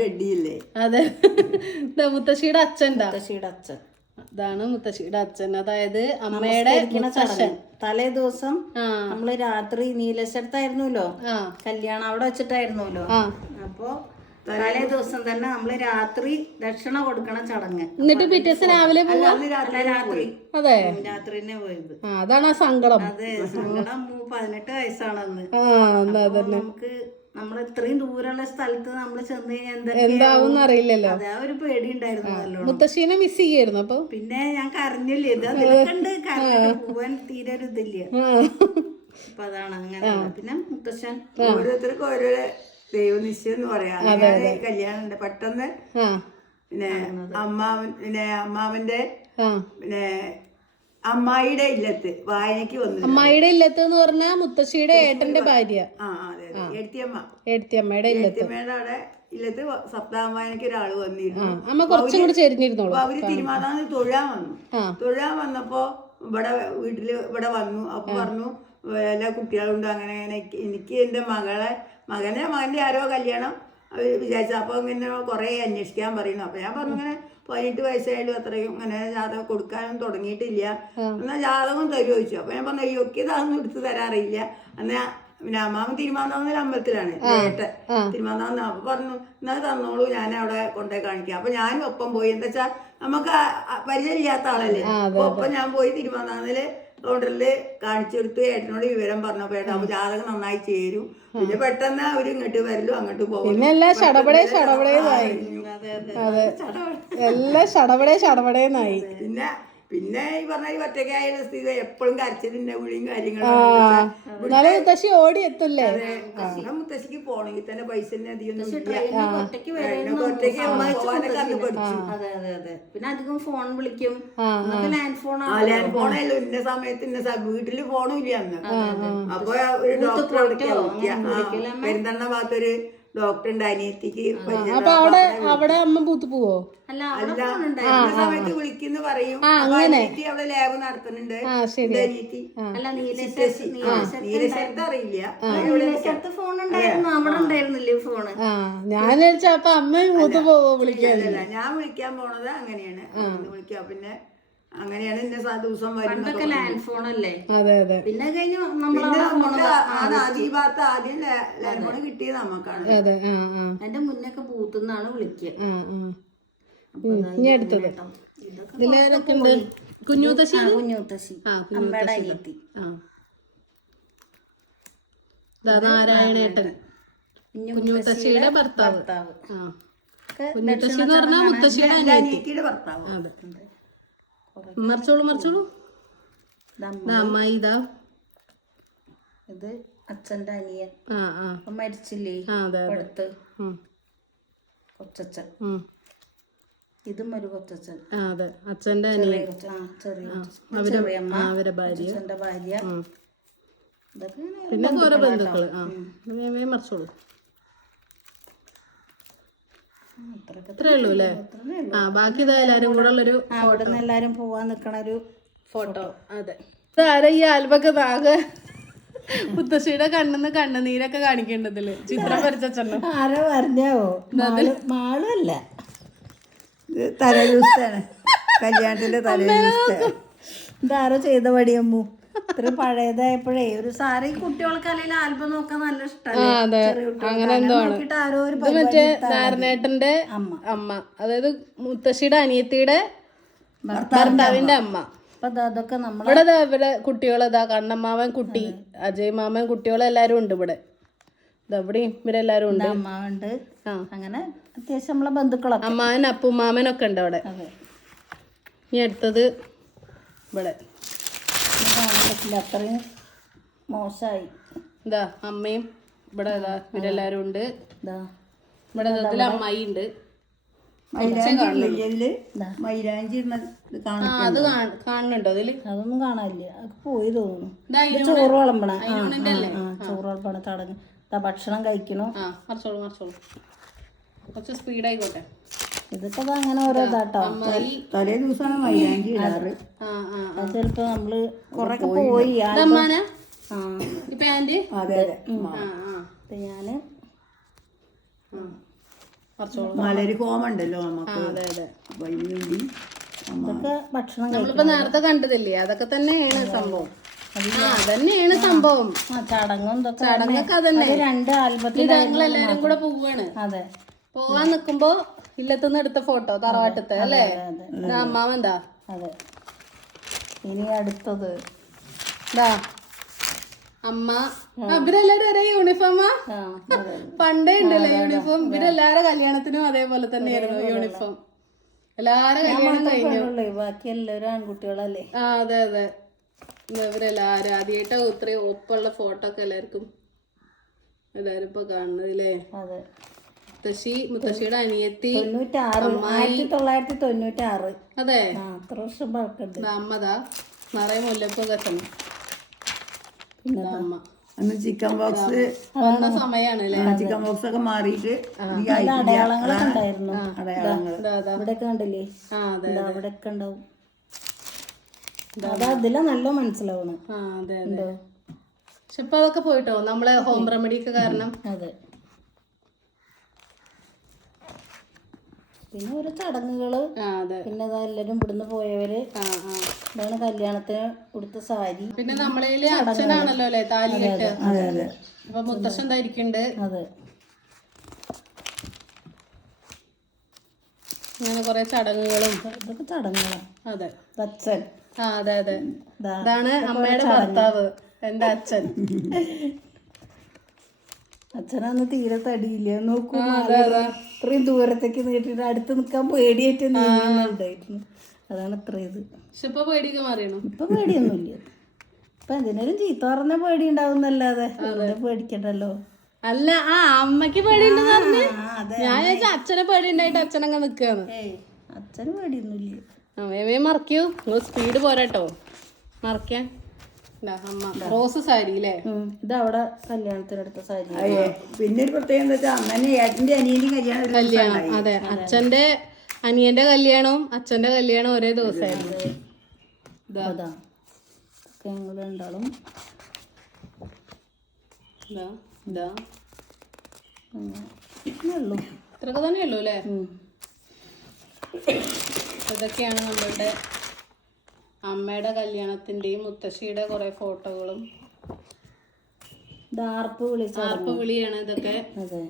ഷെഡിയില്ലേ. അതെ, മുത്തശ്ശിയുടെ അച്ഛൻ്റെ അച്ഛൻ. ഇതാണ് മുത്തശ്ശിയുടെ അച്ഛൻ, അതായത് അമ്മയുടെ മുത്തശ്ശൻ. തലേ ദിവസം നമ്മള് രാത്രി നീലശ്വരത്തായിരുന്നല്ലോ കല്യാണം, അവിടെ വെച്ചിട്ടായിരുന്നല്ലോ. അപ്പൊ തലേ ദിവസം തന്നെ നമ്മള് രാത്രി ദക്ഷിണ കൊടുക്കണ ചടങ്ങ്. എന്നിട്ട് പിറ്റേ ദിവസം രാവിലെ രാത്രി. അതെ, രാത്രി തന്നെ പോയത്. അതാണ് ആ സങ്കടം. അതെ, സങ്കടം. 18 വയസ്സാണെന്ന്. നമുക്ക് നമ്മൾ ഇത്രയും ദൂരമുള്ള സ്ഥലത്ത് നമ്മൾ ചെന്ന് കഴിഞ്ഞാൽ എന്താവും അറിയില്ലല്ലോ. അതെ, ഒരു പേടി ഉണ്ടായിരുന്നല്ലോ. മുത്തശ്ശീനെ മിസ് ചെയ്യായിരുന്നു. അപ്പൊ പിന്നെ ഞാൻ കരഞ്ഞില്ലേ, ഇത് അതിലൊക്കെ കരഞ്ഞിട്ട് പോവാൻ തീരെ ഒരു ഇതില്ല. അപ്പൊ അതാണ് അങ്ങനെ. പിന്നെ മുത്തശ്ശൻ ഓരോരുത്തർക്കും ഓരോ ദൈവനിശ്ചയം എന്ന് പറയാം. കല്യാണം ഉണ്ട് പെട്ടെന്ന്. പിന്നെ അമ്മാവന്റെ പിന്നെ അമ്മായിയുടെ ഇല്ലത്ത് വായനക്ക് വന്നു. അമ്മായിയുടെ ഇല്ലത്ത് എന്ന് പറഞ്ഞാൽ മുത്തശ്ശിയുടെ ഏട്ടന്റെ ഭാര്യ. എഴുത്തിയമ്മയുടെ അവിടെ ഇല്ലത്ത് സപ്താഹം വായനക്ക് ഒരാള് വന്നിരുന്നു. അമ്മ കുറച്ചും കൂടി ചേരിഞ്ഞിരുന്നോളൂ. അപ്പൊ അവര് തിരുമാതാന്ന് തൊഴാൻ വന്നപ്പോ ഇവിടെ വീട്ടില് ഇവിടെ വന്നു. അപ്പൊ പറഞ്ഞു എല്ലാ കുട്ടികളുണ്ട് അങ്ങനെ അങ്ങനെ. എനിക്ക് എന്റെ മകന്റെ ആരോ കല്യാണം വിചാരിച്ചു. അപ്പൊ ഇങ്ങനെ കുറെ അന്വേഷിക്കാൻ പറയുന്നു. അപ്പൊ ഞാൻ പറഞ്ഞു ഇങ്ങനെ 18 വയസ്സായാലും അത്രയും ഇങ്ങനെ ജാതകം കൊടുക്കാനും തുടങ്ങിയിട്ടില്ല, എന്നാൽ ജാതകം തരുമോ ചോദിച്ചു. അപ്പൊ ഞാൻ പറഞ്ഞു യോഗ്യതാന്നും എടുത്ത് തരാറില്ല. എന്നാ പിന്നെ അമ്മാവൻ തിരുമാന്താവുന്ന അമ്പലത്തിലാണ് തിരുമാന്താവുന്ന. അപ്പൊ പറഞ്ഞു എന്നാൽ തന്നോളൂ, ഞാൻ അവിടെ കൊണ്ടുപോയി കാണിക്കാം. അപ്പൊ ഞാനും ഒപ്പം പോയി. എന്താ വെച്ചാൽ നമുക്ക് പരിചയമില്ലാത്ത ആളല്ലേ. അപ്പൊ ഒപ്പം ഞാൻ പോയി തിരുമാന്താവുന്നതില് കൗണ്ടറില് കാണിച്ചു കൊടുത്തു. ഏട്ടനോട് വിവരം പറഞ്ഞപ്പോ ഏട്ടാ അപ്പൊ ജാതകം നന്നായി ചേരും. പിന്നെ പെട്ടെന്ന് അവര് ഇങ്ങോട്ട് വരലും അങ്ങോട്ട് പോകും. എല്ലാം ഷടപടേന്നായി. പിന്നെ ഈ പറഞ്ഞ ഒറ്റയ്ക്കായ സ്ഥിതി എപ്പോഴും കരച്ചതിന്റെ വിളിയും കാര്യങ്ങളും. മുത്തശ്ശി ഓടി എത്തല്ലേ. മുത്തശ്ശിക്ക് പോണെങ്കിൽ തന്നെ പൈസ അധികം പിന്നെ അധികം ഫോൺ വിളിക്കും. ലാൻഡ് ഫോണല്ലോ ഇന്ന സമയത്ത് വീട്ടില് ഫോണും ഇല്ല അന്ന്. അപ്പൊ ഒരു ഡോക്ടറെ പെരുന്തണ്ണ ഭാഗത്തൊരു ഡോക്ടർ ഉണ്ട്, അനിയത്തിക്ക്. അപ്പൊ അവിടെ അമ്മ പൂത്ത് പോവോ? അല്ല സമയത്ത് വിളിക്കുന്നു പറയും. അനിയത്തി അവിടെ ലാബ് നടത്തുന്നുണ്ട്. അനിയത്തി നീലശരത്ത് അറിയില്ല. ഫോൺ ഉണ്ടായിരുന്നു, അവിടെ ഉണ്ടായിരുന്നില്ലേ ഫോണ്. ഞാൻ അപ്പൊ അമ്മ പൂത്ത് പോവോ വിളിക്കാനില്ല. ഞാൻ വിളിക്കാൻ പോണത് അങ്ങനെയാണ് വിളിക്കാം. പിന്നെ അങ്ങനെയാണ് ഇന്ന ദിവസം വരുന്നത്. ലാൻഡ് ഫോൺ അല്ലേ. അതെ അതെ. പിന്നെ കഴിഞ്ഞു ഈ ഭാഗത്ത് ആദ്യം ലാൻഡ് ഫോൺ കിട്ടിയത് നമുക്കാണ്. എന്റെ മുന്നൊക്കെ ബൂത്തുനിന്നാണ് വിളിക്കുക. ഇനി അടുത്തത് ഇതിലൊക്കെ ഉണ്ട്. കുഞ്ഞുത്തശ്ശി അമ്മയുടെ അനിയത്തി. നാരായണേട്ടൻ കുഞ്ഞുത്തശ്ശിയുടെ ഭർത്താവ്. കുഞ്ഞുത്തശ്ശി എന്ന് പറഞ്ഞാൽ മുത്തശ്ശിയുടെ അനിയത്തിയുടെ ഭർത്താവ്. അതെ, മറിച്ചോളൂ. അമ്മായി ഇതാ, ഇത് അച്ഛന്റെ അനിയൻ മരിച്ചില്ലേ അടുത്ത്, കൊച്ചച്ഛൻ. ഇതും ഒരു കൊച്ചച്ഛൻ. അതെ, അച്ഛന്റെ അനിയൻ, അവരെ ഭാര്യ. പിന്നെ ഓരോ ബന്ധുക്കള്. മറിച്ചോളൂ. ഇത്രേ ഉള്ളൂ അല്ലേ. ബാക്കി ഇതാ എല്ലാരും കൂടെ ഉള്ളൊരു അവിടെ നിന്ന് എല്ലാരും പോവാൻ നിക്കണ ഒരു ഫോട്ടോ. അതെ, ആരാ ഈ ആൽബൊക്കെ ആകെ മുത്തശ്ശിയുടെ കണ്ണിന്ന് കണ്ണുനീരൊക്കെ കാണിക്കേണ്ടതില് ചിത്രം വരച്ചോ. ആരോ പറഞ്ഞാവോ? മാളല്ല, തലേ ദിവസമാണ് കല്യാണത്തിന്റെ തലേ ദിവസം. ഇതാരോ ചെയ്ത പടിയമ്മു. ഇത്ര പഴയതായപ്പോഴേ ഒരു സാരി കുട്ടികൾക്ക് അല്ലെങ്കിൽ ആൽബം നോക്കാൻ നല്ല ഇഷ്ടമല്ലേ. അങ്ങനെ എന്തോ ആണ്. മറ്റേ നാരായണേട്ടന്റെ അമ്മ, അതായത് മുത്തശ്ശിയുടെ അനിയത്തിയുടെ ഭർത്താവിന്റെ അമ്മ. അതൊക്കെ ഇവിടെ കുട്ടികളെതാ, കണ്ണമ്മാവൻ കുട്ടി, അജയ് മാമൻ കുട്ടികളെല്ലാരും ഉണ്ട് ഇവിടെ. ഇവിടെയും ഇവരെല്ലാരും ഉണ്ട്. അമ്മാവുണ്ട്. അങ്ങനെ അത്യാവശ്യം നമ്മളെ ബന്ധുക്കളൊക്കെ, അമ്മാവൻ അപ്പുമാമനൊക്കെ ഉണ്ട് അവിടെ. ഇനി അടുത്തത് ഇവിടെ പറ്റില്ല, അത്രയും മോശമായി. ഇതാ അമ്മയും ഇവിടെ ഇതാ ഇവരെല്ലാരും ഉണ്ട്. ഇതാ ഇവിടെ ഇതില് അമ്മായി ഉണ്ട്. മൈലാഞ്ചി അത് കാണുന്നുണ്ടോ അതില്? അതൊന്നും കാണാനില്ല, അത് പോയി തോന്നുന്നു. ചോറ് വിളമ്പണ ചോറ് വിളമ്പണ ചടങ്ങ്. ഭക്ഷണം കഴിക്കണു. മറിച്ചോളൂ മറിച്ചോളൂ, കുറച്ച് സ്പീഡായിക്കോട്ടെ. ഇതൊക്കെ അങ്ങനെ ഓരോ ഇതാട്ടോ. തലേ ദിവസമാണ് മൈലാഞ്ചി ഇടാറ്. അത് ചിലപ്പോ നമ്മള് കൊറേയൊക്കെ പോയി. ഈ പാന്റ് അതെ അതെ. ഞാന് മലര് കോമുണ്ടല്ലോ നമുക്ക്. അതെ അതെ. വൈകുണ്ടി ഇതൊക്കെ ഭക്ഷണം നമ്മളിപ്പോ നേരത്തെ കണ്ടതില്ലേ, അതൊക്കെ തന്നെയാണ് സംഭവം. അതന്നെയാണ് സംഭവം. ചടങ്ങും ചടങ്ങൊക്കെ അതന്നെ. 2 ആൽബത്തിൽ ഞങ്ങളെല്ലാരും കൂടെ പോവാണ്. അതെ, പോവാൻ നിക്കുമ്പോ ഇല്ലത്തുനിന്ന് എടുത്ത ഫോട്ടോ തറവാട്ടത്തെ അല്ലേ? അമ്മാവൻ എന്താ? അതെ. ഇനി അടുത്തത് ഇതാ അമ്മ. ഇവരെല്ലാരും ഒരേ യൂണിഫോമാ. പണ്ടേ ഉണ്ടല്ലോ യൂണിഫോം. ഇവരെല്ലാരും കല്യാണത്തിനും അതേപോലെ തന്നെയായിരുന്നു യൂണിഫോം. എല്ലാരും കല്യാണം കഴിഞ്ഞു. ബാക്കി എല്ലാവരും ആൺകുട്ടികളല്ലേ? അതെ അതെ. ഇവരെല്ലാരും ആദ്യമായിട്ടോ ഇത്രയും ഒപ്പുള്ള ഫോട്ടോ ഒക്കെ എല്ലാവർക്കും എല്ലാരും ഇപ്പൊ കാണുന്നതില്ലേ? അതെ. മുത്തശ്ശിയുടെ അനിയത്തി 1996. അതെ, അത്ര വർഷം പഴക്കമുണ്ട്. അമ്മതാ നിറയെ മുല്ലപ്പൂ കെട്ടണം. പിന്നെ അമ്മ അന്ന് ചിക്കൻ ബോക്സ് വന്ന സമയാണ് അല്ലേ? ചിക്കൻ ബോക്സ് ഒക്കെ മാറിയിട്ട് അടയാളങ്ങളൊക്കെ ഉണ്ടായിരുന്നു. അടയാളങ്ങൾ ഇവിടെയൊക്കെ കണ്ടില്ലേ? അവിടെയൊക്കെ ഉണ്ടാവും. അതിലാ നല്ല മനസ്സിലാവണം. അതെ അതെ. പക്ഷെ ഇപ്പൊ അതൊക്കെ പോയിട്ടോ, നമ്മളെ ഹോം റെമഡി ഒക്കെ കാരണം. അതെ. പിന്നെ ഓരോ ചടങ്ങുകള്. പിന്നെ എല്ലാരും ഇവിടുന്ന് പോയവര്. ഇതാണ് കല്യാണത്തിന് കൊടുത്ത സാരി. പിന്നെ നമ്മളേല് അച്ഛനാണല്ലോ അല്ലെ താലി കെട്ട്. അപ്പൊ മുത്തശ്ശൻ ധരിക്കുന്നുണ്ട്. അതെ. അങ്ങനെ കൊറേ ചടങ്ങുകളും. ഇതൊക്കെ ചടങ്ങുകളാ. അതെ. അച്ഛൻ. അതെ അതെ. ഇതാണ് അമ്മയുടെ ഭർത്താവ്, എന്റെ അച്ഛൻ. അച്ഛനന്ന് തീരെ തടിയില്ല. നോക്കൂ, ഇത്രയും ദൂരത്തേക്ക് നീട്ടിട്ട് അടുത്ത് നിക്കാൻ പേടിയായിട്ട് നീങ്ങുന്നുണ്ടായിരുന്നു. അതാണ് ഇത്ര ഇത്. ഇപ്പൊ പേടിയൊക്കെ മാറിയണോ? ഇപ്പൊ പേടിയൊന്നുമില്ല. ഇപ്പൊ എന്തിനേലും ചീത്ത പറഞ്ഞ പേടി ഉണ്ടാവുന്നല്ലാതെ പേടിക്കണ്ടല്ലോ. അല്ല, അമ്മക്ക് പേടിയുണ്ടെന്ന് പറഞ്ഞു. ഞാൻ ചോദിച്ചാൽ അച്ഛനെ പേടി ഉണ്ടായിട്ട് അച്ഛനങ്ങ് നിക്കാണ്. അച്ഛന് പേടിയൊന്നുമില്ല. വേവേ മറിക്കൂ, സ്പീഡ് പോരാട്ടോ മറിക്കാൻ. അമ്മ റോസ് സാരി അല്ലേ? ഇതവിടെ കല്യാണത്തിനെടുത്ത സാരി. പിന്നെ ഒരു പ്രത്യേകം എന്താ വെച്ചാൽ അങ്ങനെ ഏട്ടന്റെ അനിയന്റെ കല്യാണം. അതെ, അച്ഛന്റെ അനിയന്റെ കല്യാണവും അച്ഛന്റെ കല്യാണവും ഒരേ ദിവസമായിരുന്നു. ഞങ്ങൾ രണ്ടാളും ഇത്രയൊക്കെ തന്നെയുള്ളൂ അല്ലേ? ഇതൊക്കെയാണ് നമ്മളുടെ അമ്മയുടെ കല്യാണത്തിന്റെയും മുത്തശ്ശിയുടെ കുറെ ഫോട്ടോകളും. ആർപ്പ് വിളിയാണ് ഇതൊക്കെ. അതെ.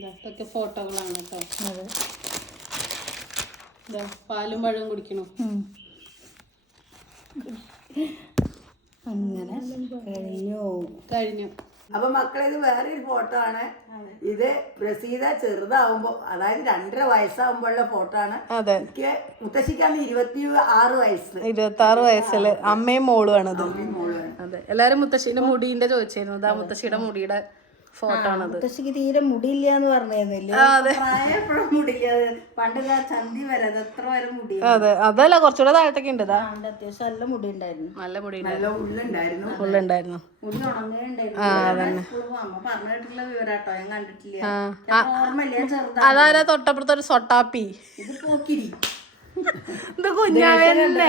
ഇതൊക്കെ ഫോട്ടോകളാണ് കേട്ടോ. അതെ. പാലും പഴവും കുടിക്കണു. അങ്ങനെ കഴിഞ്ഞു. അപ്പൊ മക്കളെ, ഇത് വേറൊരു ഫോട്ടോ ആണ്. ഇത് പ്രസീത ചെറുതാവുമ്പോ, അതായത് 2.5 വയസ്സാവുമ്പോഴുള്ള ഫോട്ടോ ആണ്. എനിക്ക് മുത്തശ്ശിക്കാണ് 26 വയസ്സ്. 26 വയസ്സില് അമ്മയും മോളും ആണത്. അതെ, എല്ലാരും മുത്തശ്ശിന്റെ മുടീന്റെ ചോദിച്ചിരുന്നു. ഇതാ മുത്തശ്ശിയുടെ മുടിയുടെ ഫോട്ടോ ആണത്. മുത്തശ്ശിക്ക് തീരെ മുടിയില്ല എന്ന് പറഞ്ഞിരുന്നില്ലേ? പ്രായപ്പോഴും മുടിയില്ല. പണ്ട് ചന്തി വരെ എത്ര വരെ മുടി. അതെ, അതല്ല കുറച്ചുകൂടെ താഴത്തേക്ക് ഉണ്ട്. അത്യാവശ്യം നല്ല മുടി ഉണ്ടായിരുന്നു. നല്ല മുടി ഉള്ളുണ്ടായിരുന്നു. മുടി ഉണങ്ങുന്നുണ്ടായിരുന്നു. അമ്മ പറഞ്ഞിട്ടുള്ള വിവരാട്ടോ, ഞാൻ കണ്ടിട്ടില്ല. ഓർമ്മയില്ല, ചെറുതാ. അതാരാ തൊട്ടപ്പുറത്തൊരു സൊട്ടാപ്പി. ഇത് പോക്കിരി. ഇത് കുഞ്ഞാവേനെ.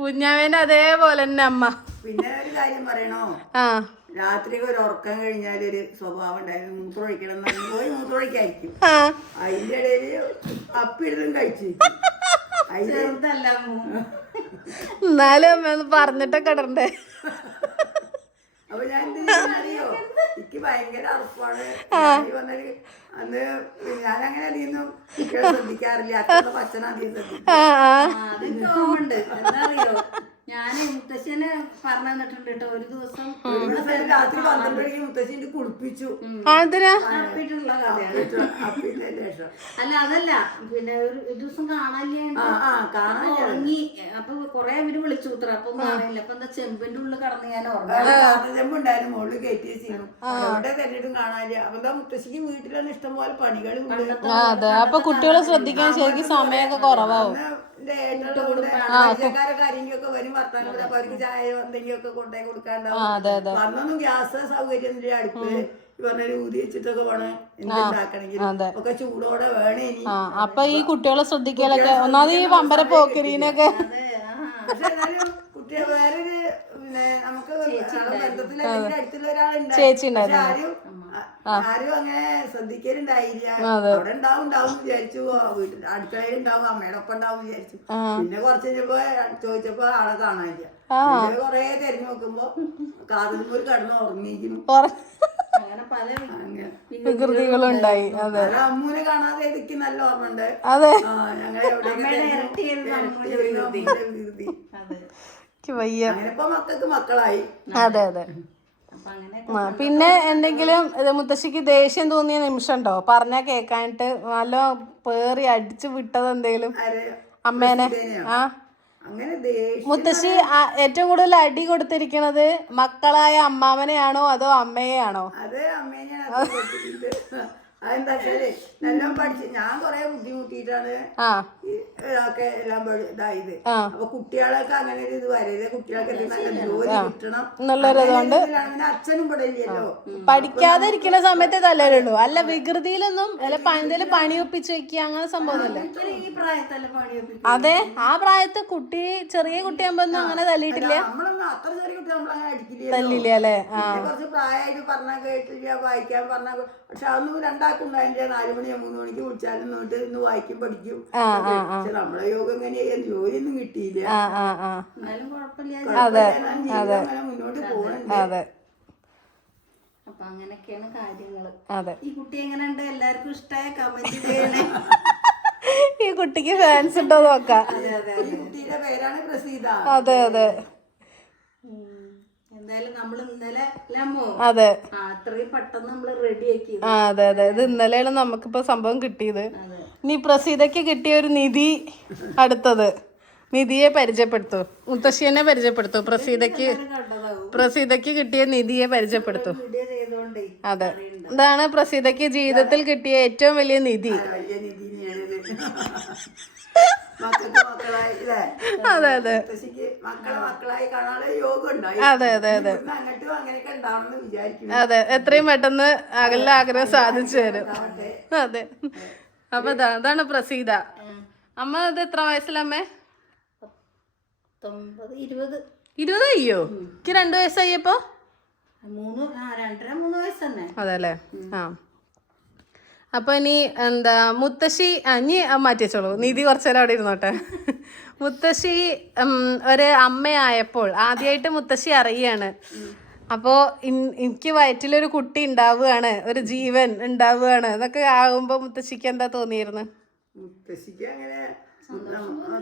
കുഞ്ഞാവേന്റെ അതേപോലെ തന്നെ അമ്മ. പിന്നെ ഒരു കാര്യം പറയണോ, രാത്രി ഒരു ഉറക്കം കഴിഞ്ഞാൽ ഒരു സ്വഭാവം ഉണ്ടായിരുന്നു. മൂത്രമൊഴിക്കണം പോയി മൂത്രമൊഴിക്കായിരിക്കും. അതിന്റെ ഇടയില് അപ്പിടും കഴിച്ചു. എന്നാലും അമ്മ പറഞ്ഞിട്ടൊക്കെ ഇടണ്ടേ. അപ്പൊ ഞാൻ അറിയോ, എനിക്ക് ഭയങ്കര അറപ്പാണ്. വന്നാല് അന്ന് ഞാനങ്ങനെ അധികം ശ്രദ്ധിക്കാറില്ല. അച്ഛനെ അധികം ശ്രദ്ധിക്കും. ഓർമ്മയുണ്ട്. എന്താ അറിയോ, ഞാൻ മുത്തശ്ശനെ പറഞ്ഞു തന്നിട്ടുണ്ട് കേട്ടോ ഒരു ദിവസം രാത്രി 12 മണിക്ക് മുത്തശ്ശിന്റെ കുളിപ്പിച്ചു. അതിനാ അപ്പിട്ടുള്ള കഥയാണ്. അപ്പിന്റെ ശേഷം അല്ല അതല്ല പിന്നെ ഒരു ദിവസം കാണാനില്ല ഉറങ്ങി. അപ്പൊ കൊറേ അവര് വിളിച്ചു ഉത്തര അപ്പൊ ഒന്നും അറിയില്ല. അപ്പൊ എന്താ ചെമ്പിന്റെ ഉള്ളിൽ കടന്ന് ഞാൻ ഉറങ്ങി. ചെമ്പുണ്ടായിരുന്നു മോളിൽ കയറ്റി വെച്ചിരുന്നു. എവിടെ തന്നെയിട്ടും കാണാനില്ല. അപ്പൊ എന്താ മുത്തശ്ശിക്ക് വീട്ടിലാണ് ഇഷ്ടംപോലെ പണികളുണ്ട്. അതെ. അപ്പൊ കുട്ടികളെ ശ്രദ്ധിക്കാൻ ശരിക്കും സമയമൊക്കെ കുറവാവും. പരിചയക്കാരൊക്കെ ആരെങ്കിലൊക്കെ വരും വർത്താനം കൂടെ. അപ്പൊ അവർക്ക് ചായ എന്തെങ്കിലുമൊക്കെ കൊണ്ടുപോയി കൊടുക്കാണ്ടാവും. അന്നൊന്നും ഗ്യാസ് സൗകര്യം അടുപ്പ് പറഞ്ഞ ഊതി വെച്ചിട്ടൊക്കെ വേണം എന്തുണ്ടാക്കണമെങ്കിൽ ഒക്കെ ചൂടോടെ വേണേ. ഇനി അപ്പൊ ഈ കുട്ടികളെ ശ്രദ്ധിക്കലൊക്കെ ഒന്നാമത് ഈ പമ്പര പോക്കിരീനൊക്കെ. പക്ഷെ എന്നാലും കുട്ടിയെ വേറൊരു പിന്നെ നമുക്ക് ബന്ധത്തിൽ അല്ലെങ്കിൽ അടുത്തുള്ള ഒരാളുണ്ടാവും. ചേച്ചി ആരും അങ്ങനെ ശ്രദ്ധിക്കലുണ്ടായില്ല. അവിടെ ഉണ്ടാവും വിചാരിച്ചു. വീട്ടിൽ അടുക്കളയിലുണ്ടാവും, അമ്മയുടെ ഒപ്പം ഉണ്ടാവും വിചാരിച്ചു. പിന്നെ കുറച്ച് കഴിഞ്ഞപ്പോ ചോദിച്ചപ്പോ ആളെ കാണാനില്ല. പിന്നെ കൊറേ തിരഞ്ഞു നോക്കുമ്പോ കാറിൽ കടന്ന് ഉറങ്ങിയിരിക്കുന്നു. അങ്ങനെ പല വികൃതികളുണ്ടായി. അമ്മൂനെ കാണാതെ എനിക്ക് നല്ല ഓർമ്മ ഉണ്ട്. അതെ. ഞങ്ങളെ അങ്ങനെപ്പോ മക്കൾക്ക് മക്കളായി. അതെ അതെ. പിന്നെ എന്തെങ്കിലും മുത്തശ്ശിക്ക് ദേഷ്യം തോന്നിയ നിമിഷം ഉണ്ടോ? പറഞ്ഞാ കേക്കാനിട്ട് നല്ല പേറി അടിച്ചു വിട്ടത് എന്തെങ്കിലും അമ്മേനെ? ആ മുത്തശ്ശി ഏറ്റവും കൂടുതൽ അടി കൊടുത്തിരിക്കണത് മക്കളായ അമ്മാവനെയാണോ അതോ അമ്മയെയാണോ? അത് അമ്മേനെയാണ്. അതെന്താ വെച്ചാല് എല്ലാം പഠിച്ച് ഞാൻ കൊറേ ബുദ്ധിമുട്ടിയിട്ടാണ് ഇതൊക്കെ എല്ലാം ഇതായത്. അപ്പൊ കുട്ടികളൊക്കെ അങ്ങനെ ഒരു ഇത് വരരുത്, കുട്ടികൾക്ക് നല്ല ജോലി കിട്ടണം എന്നുള്ളതുകൊണ്ട് അച്ഛനും ഇവിടെ ഇല്ലല്ലോ. പഠിക്കാതെ ഇരിക്കുന്ന സമയത്തെ തല്ലുള്ളൂ. അല്ല വികൃതിയിലൊന്നും അല്ല എന്തേലും പണി ഒപ്പിച്ച് വെക്കുക അങ്ങനെ സംഭവമൊന്നുമില്ല. ഈ പ്രായത്തല്ല പണി. അതെ. ആ പ്രായത്ത് കുട്ടി ചെറിയ കുട്ടിയാകുമ്പോ അങ്ങനെ തല്ലിയിട്ടില്ല. നമ്മളൊന്നും അത്ര ചെറിയ കുട്ടി നമ്മളങ്ങനെ അടിക്കില്ല. തല്ലില്ല അല്ലേ? കുറച്ച് പ്രായമായിട്ട് പറഞ്ഞാൽ കേട്ടില്ല, വായിക്കാൻ പറഞ്ഞാൽ. പക്ഷെ അതൊന്നും രണ്ടാക്കുണ്ടായില്ല. 4 മണിയോ 3 മണിക്ക് വിളിച്ചാലും നോട്ട് ഇന്ന് വായിക്കും പഠിക്കും. പക്ഷെ നമ്മളെ യോഗം എങ്ങനെയാ ജോലിയൊന്നും കിട്ടിയില്ല. എന്നാലും കുഴപ്പമില്ല. അങ്ങനെ മുന്നോട്ട് പോകുന്നുണ്ട്. അപ്പൊ അങ്ങനെയൊക്കെയാണ് കാര്യങ്ങള്. അതെ. ഈ കുട്ടി എങ്ങനെയുണ്ട്? എല്ലാവർക്കും ഇഷ്ടമായ കമന്റ് ചെയ്യണേ. ഈ കുട്ടിക്ക് ഫാൻസ് ഉണ്ടോ നോക്കാം. ഈ കുട്ടിയുടെ പേരാണ് പ്രസീത. അതെ അതെ. എന്തായാലും നമ്മൾ ഇന്നലെ അതെ അത്രയും പെട്ടെന്ന് നമ്മള് റെഡി ആക്കി. അതെ അതെ. ഇത് ഇന്നലെയാണ് നമുക്കിപ്പോ സംഭവം കിട്ടിയത്. ഇനി പ്രസീതയ്ക്ക് കിട്ടിയ ഒരു നിധി. അടുത്തത് നിധിയെ പരിചയപ്പെടുത്തു. മുത്തശ്ശിയെ പരിചയപ്പെടുത്തു. പ്രസീതയ്ക്ക് കിട്ടിയ നിധിയെ പരിചയപ്പെടുത്തു. അതെ. ഇതാണ് പ്രസീതയ്ക്ക് ജീവിതത്തിൽ കിട്ടിയ ഏറ്റവും വലിയ നിധി. അതെ അതെ. അതെ അതെ അതെ അതെ. എത്രയും പെട്ടെന്ന് അകലെ ആഗ്രഹം സാധിച്ചു തരും. അതെ. അപ്പൊ അതാണ് പ്രസീത. അമ്മ ഇത് എത്ര വയസ്സിലമ്മേ? 20 അയ്യോ, എനിക്ക് 2 വയസ്സായപ്പോ. 2.5-3 വയസ്സ് തന്നെ. അതെ അല്ലേ? ആ. അപ്പൊ ഇനി എന്താ മുത്തശ്ശി ഇനി മാറ്റി വെച്ചോളൂ. നിധി കുറച്ചേരം അവിടെ ഇരുന്നോട്ടെ. മുത്തശ്ശി ഒരു അമ്മയായപ്പോൾ ആദ്യമായിട്ട് മുത്തശ്ശി അറിയാണ്. അപ്പോ എനിക്ക് വയറ്റിലൊരു കുട്ടി ഉണ്ടാവുകയാണ്, ഒരു ജീവൻ ഉണ്ടാവുകയാണ് എന്നൊക്കെ ആകുമ്പോ മുത്തശ്ശിക്ക് എന്താ തോന്നിയിരുന്നു? മുത്തശ്ശിക്ക് അങ്ങനെ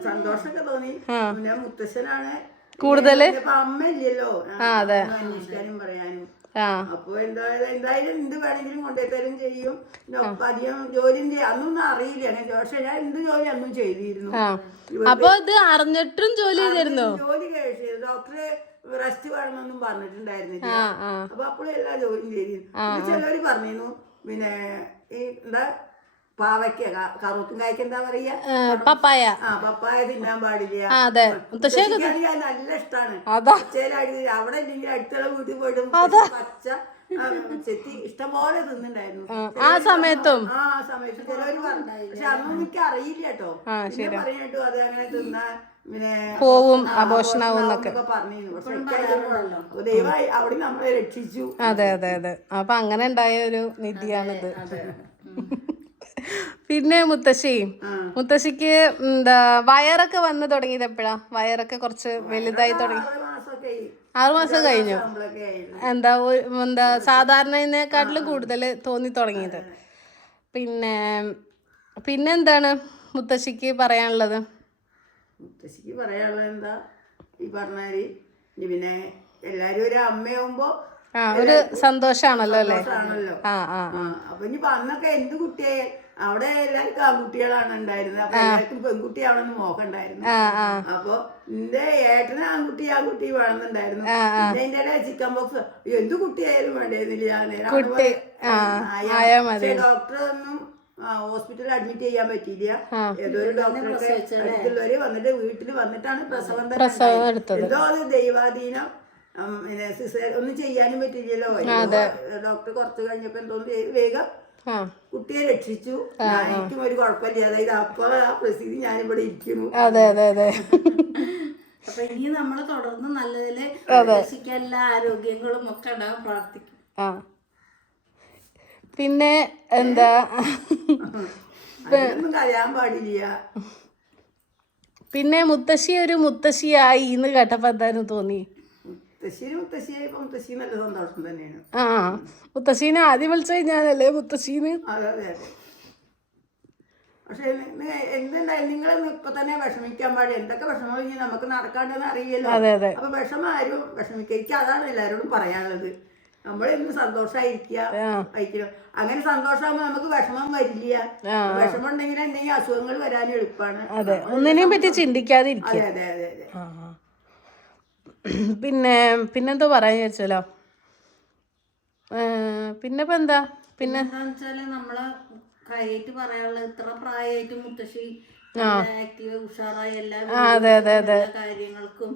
സന്തോഷമൊക്കെ തോന്നി. പിന്നെ മുത്തശ്ശനാണ് കൂടുതല്. അമ്മ ഇല്ലല്ലോ അന്വേഷിക്കാനും പറയാനും. അപ്പൊ എന്തായാലും എന്ത് വേണമെങ്കിലും കൊണ്ടുതരും ചെയ്യും. അധികം ജോലി അന്നൊന്നും അറിയില്ല. പക്ഷെ ഞാൻ എന്ത് ജോലി അന്നും ചെയ്തിരുന്നു. അപ്പൊ ഇത് അറിഞ്ഞിട്ടും ജോലി ചെയ്തിരുന്നു. ജോലി കഴിച്ചു. ഡോക്ടറെ റെസ്റ്റ് വേണമെന്നൊന്നും പറഞ്ഞിട്ടുണ്ടായിരുന്നില്ല. അപ്പൊ അപ്പോഴും എല്ലാ ജോലിയും ചെയ്തിരുന്നു. ചിലവര് പറഞ്ഞിരുന്നു പിന്നെ ഈ എന്താ പാവയ്ക്ക കറുത്തും കായ്ക്ക് എന്താ പറയാ, പപ്പായ. പപ്പായ തിന്നാൻ പാടില്ല. നല്ല ഇഷ്ടാണ്. അവിടെ ഇല്ലെങ്കിൽ അടുത്തുള്ള വീട്ടിൽ പോയിട്ടും പച്ച ചെത്തി ഇഷ്ടംപോലെ തിന്നുണ്ടായിരുന്നു. ആ സമയത്തും ചിലവര് പറഞ്ഞു. പക്ഷെ അതൊന്നും എനിക്ക് അറിയില്ല കേട്ടോ. പിന്നെ പറഞ്ഞിട്ടു അത് അങ്ങനെ തിന്നാ പിന്നെ പോവും, അബോഷനാവും എന്നൊക്കെ പറഞ്ഞിരുന്നു. പക്ഷെ ദൈവമായി അവിടെ നമ്മളെ രക്ഷിച്ചു. അതെ അതെ അതെ. അപ്പൊ അങ്ങനെ ഉണ്ടായ ഒരു നിധിയാണിത്. പിന്നെ മുത്തശ്ശിക്ക് എന്താ വയറൊക്കെ വന്ന് തുടങ്ങിയത് എപ്പോഴാ? വയറൊക്കെ കുറച്ച് വലുതായി തുടങ്ങി. 6 മാസം കഴിഞ്ഞു. എന്താ സാധാരണക്കാട്ടിലും കൂടുതൽ തോന്നി തുടങ്ങിയത്. പിന്നെന്താണ് മുത്തശ്ശിക്ക് പറയാനുള്ളത്? മുത്തശ്ശിക്ക് പറയാനുള്ളത് എന്താ, ഈ പറഞ്ഞാല് പിന്നെ എല്ലാരും ഒരു അമ്മയാവുമ്പോ ഒരു സന്തോഷാണല്ലോ അല്ലേ? ആണല്ലോ. ആ ആ അപ്പൊ ഇനിയിപ്പൊ അന്നൊക്കെ എന്ത് കുട്ടിയെ അവിടെ എല്ലാവർക്കും ആൺകുട്ടികളാണ് ഉണ്ടായിരുന്നത്. അപ്പൊ എല്ലാവർക്കും പെൺകുട്ടിയാവണമെന്ന് മോഹമുണ്ടായിരുന്നു. അപ്പൊ എന്റെ ഏട്ടന് ആൺകുട്ടി വേണമെന്നുണ്ടായിരുന്നു. പിന്നെ അതിന്റെ ഇടയിൽ ചിക്കൻ ബോക്സ് എന്ത് കുട്ടിയായാലും വേണ്ടിയിരുന്നില്ല. പക്ഷെ ഡോക്ടർ ഒന്നും ഹോസ്പിറ്റലിൽ അഡ്മിറ്റ് ചെയ്യാൻ പറ്റിയില്ല. ഏതൊരു ഡോക്ടർക്ക് അടുത്തുള്ളവര് വന്നിട്ട് വീട്ടിൽ വന്നിട്ടാണ് പ്രസവം തന്നെ. എന്തോ അത് ദൈവാധീനം. ഒന്നും ചെയ്യാനും പറ്റില്ലല്ലോ. ഡോക്ടർ കുറച്ച് കഴിഞ്ഞപ്പോ എന്തോന്ന് വേഗം കുട്ടിയെ രക്ഷിച്ചു. എനിക്കും ഒരു കുഴപ്പമില്ല. അതായത് അപ്പോൾ ആ പ്രസിദ്ധി ഞാനിവിടെ ഇരിക്കുന്നു. അതെ അതെ അതെ. അപ്പൊ ഇനി നമ്മള് തുടർന്ന് നല്ലതില് എല്ലാ ആരോഗ്യങ്ങളും ഒക്കെ ഉണ്ടാകാൻ പ്രാർത്ഥിക്കും. പിന്നെ എന്താ അതൊന്നും കഴിയാൻ പാടില്ല. പിന്നെ മുത്തശ്ശി ഒരു മുത്തശ്ശിയായി എന്ന് കേട്ടപ്പോ എന്തായാലും തോന്നി? മുത്തശ്ശിയായപ്പോ മുത്തശ്ശി നല്ല സന്തോഷം തന്നെയാണ്. മുത്തശ്ശീനെ ആദ്യം വിളിച്ചു ഞാനല്ലേ മുത്തശ്ശീന്ന്. അതെ അതെ അതെ. പക്ഷെ എന്തുണ്ടായാലും നിങ്ങളൊന്നും ഇപ്പൊ തന്നെ വിഷമിക്കാൻ പാടില്ല. എന്തൊക്കെ വിഷമം കഴിഞ്ഞാൽ നമുക്ക് നടക്കാണ്ടെന്ന് അറിയില്ലല്ലോ. അപ്പൊ വിഷമം ആരും വിഷമിക്കുക. എനിക്ക് അതാണ് എല്ലാവരോടും പറയാനുള്ളത്. നമ്മളെന്ന് സന്തോഷമായിരിക്കുക. അങ്ങനെ സന്തോഷമാകുമ്പോ നമുക്ക് വിഷമം വരില്ല. വിഷമം ഉണ്ടെങ്കിൽ എന്തെങ്കിലും അസുഖങ്ങൾ വരാനും എളുപ്പമാണ്. ഒന്നിനെയും പറ്റി ചിന്തിക്കാതിരിക്കുക. അതെ അതെ അതെ. പിന്നെന്തോ പറയാൻ വിചാരിച്ചല്ലോ. പിന്നെപ്പോ എന്താ പിന്നെ നമ്മള് കാര്യമായിട്ട് പറയാനുള്ളത് ഇത്ര പ്രായമായിട്ട് മുത്തശ്ശി ആക്റ്റീവ് ഉഷാറായി എല്ലാ കാര്യങ്ങൾക്കും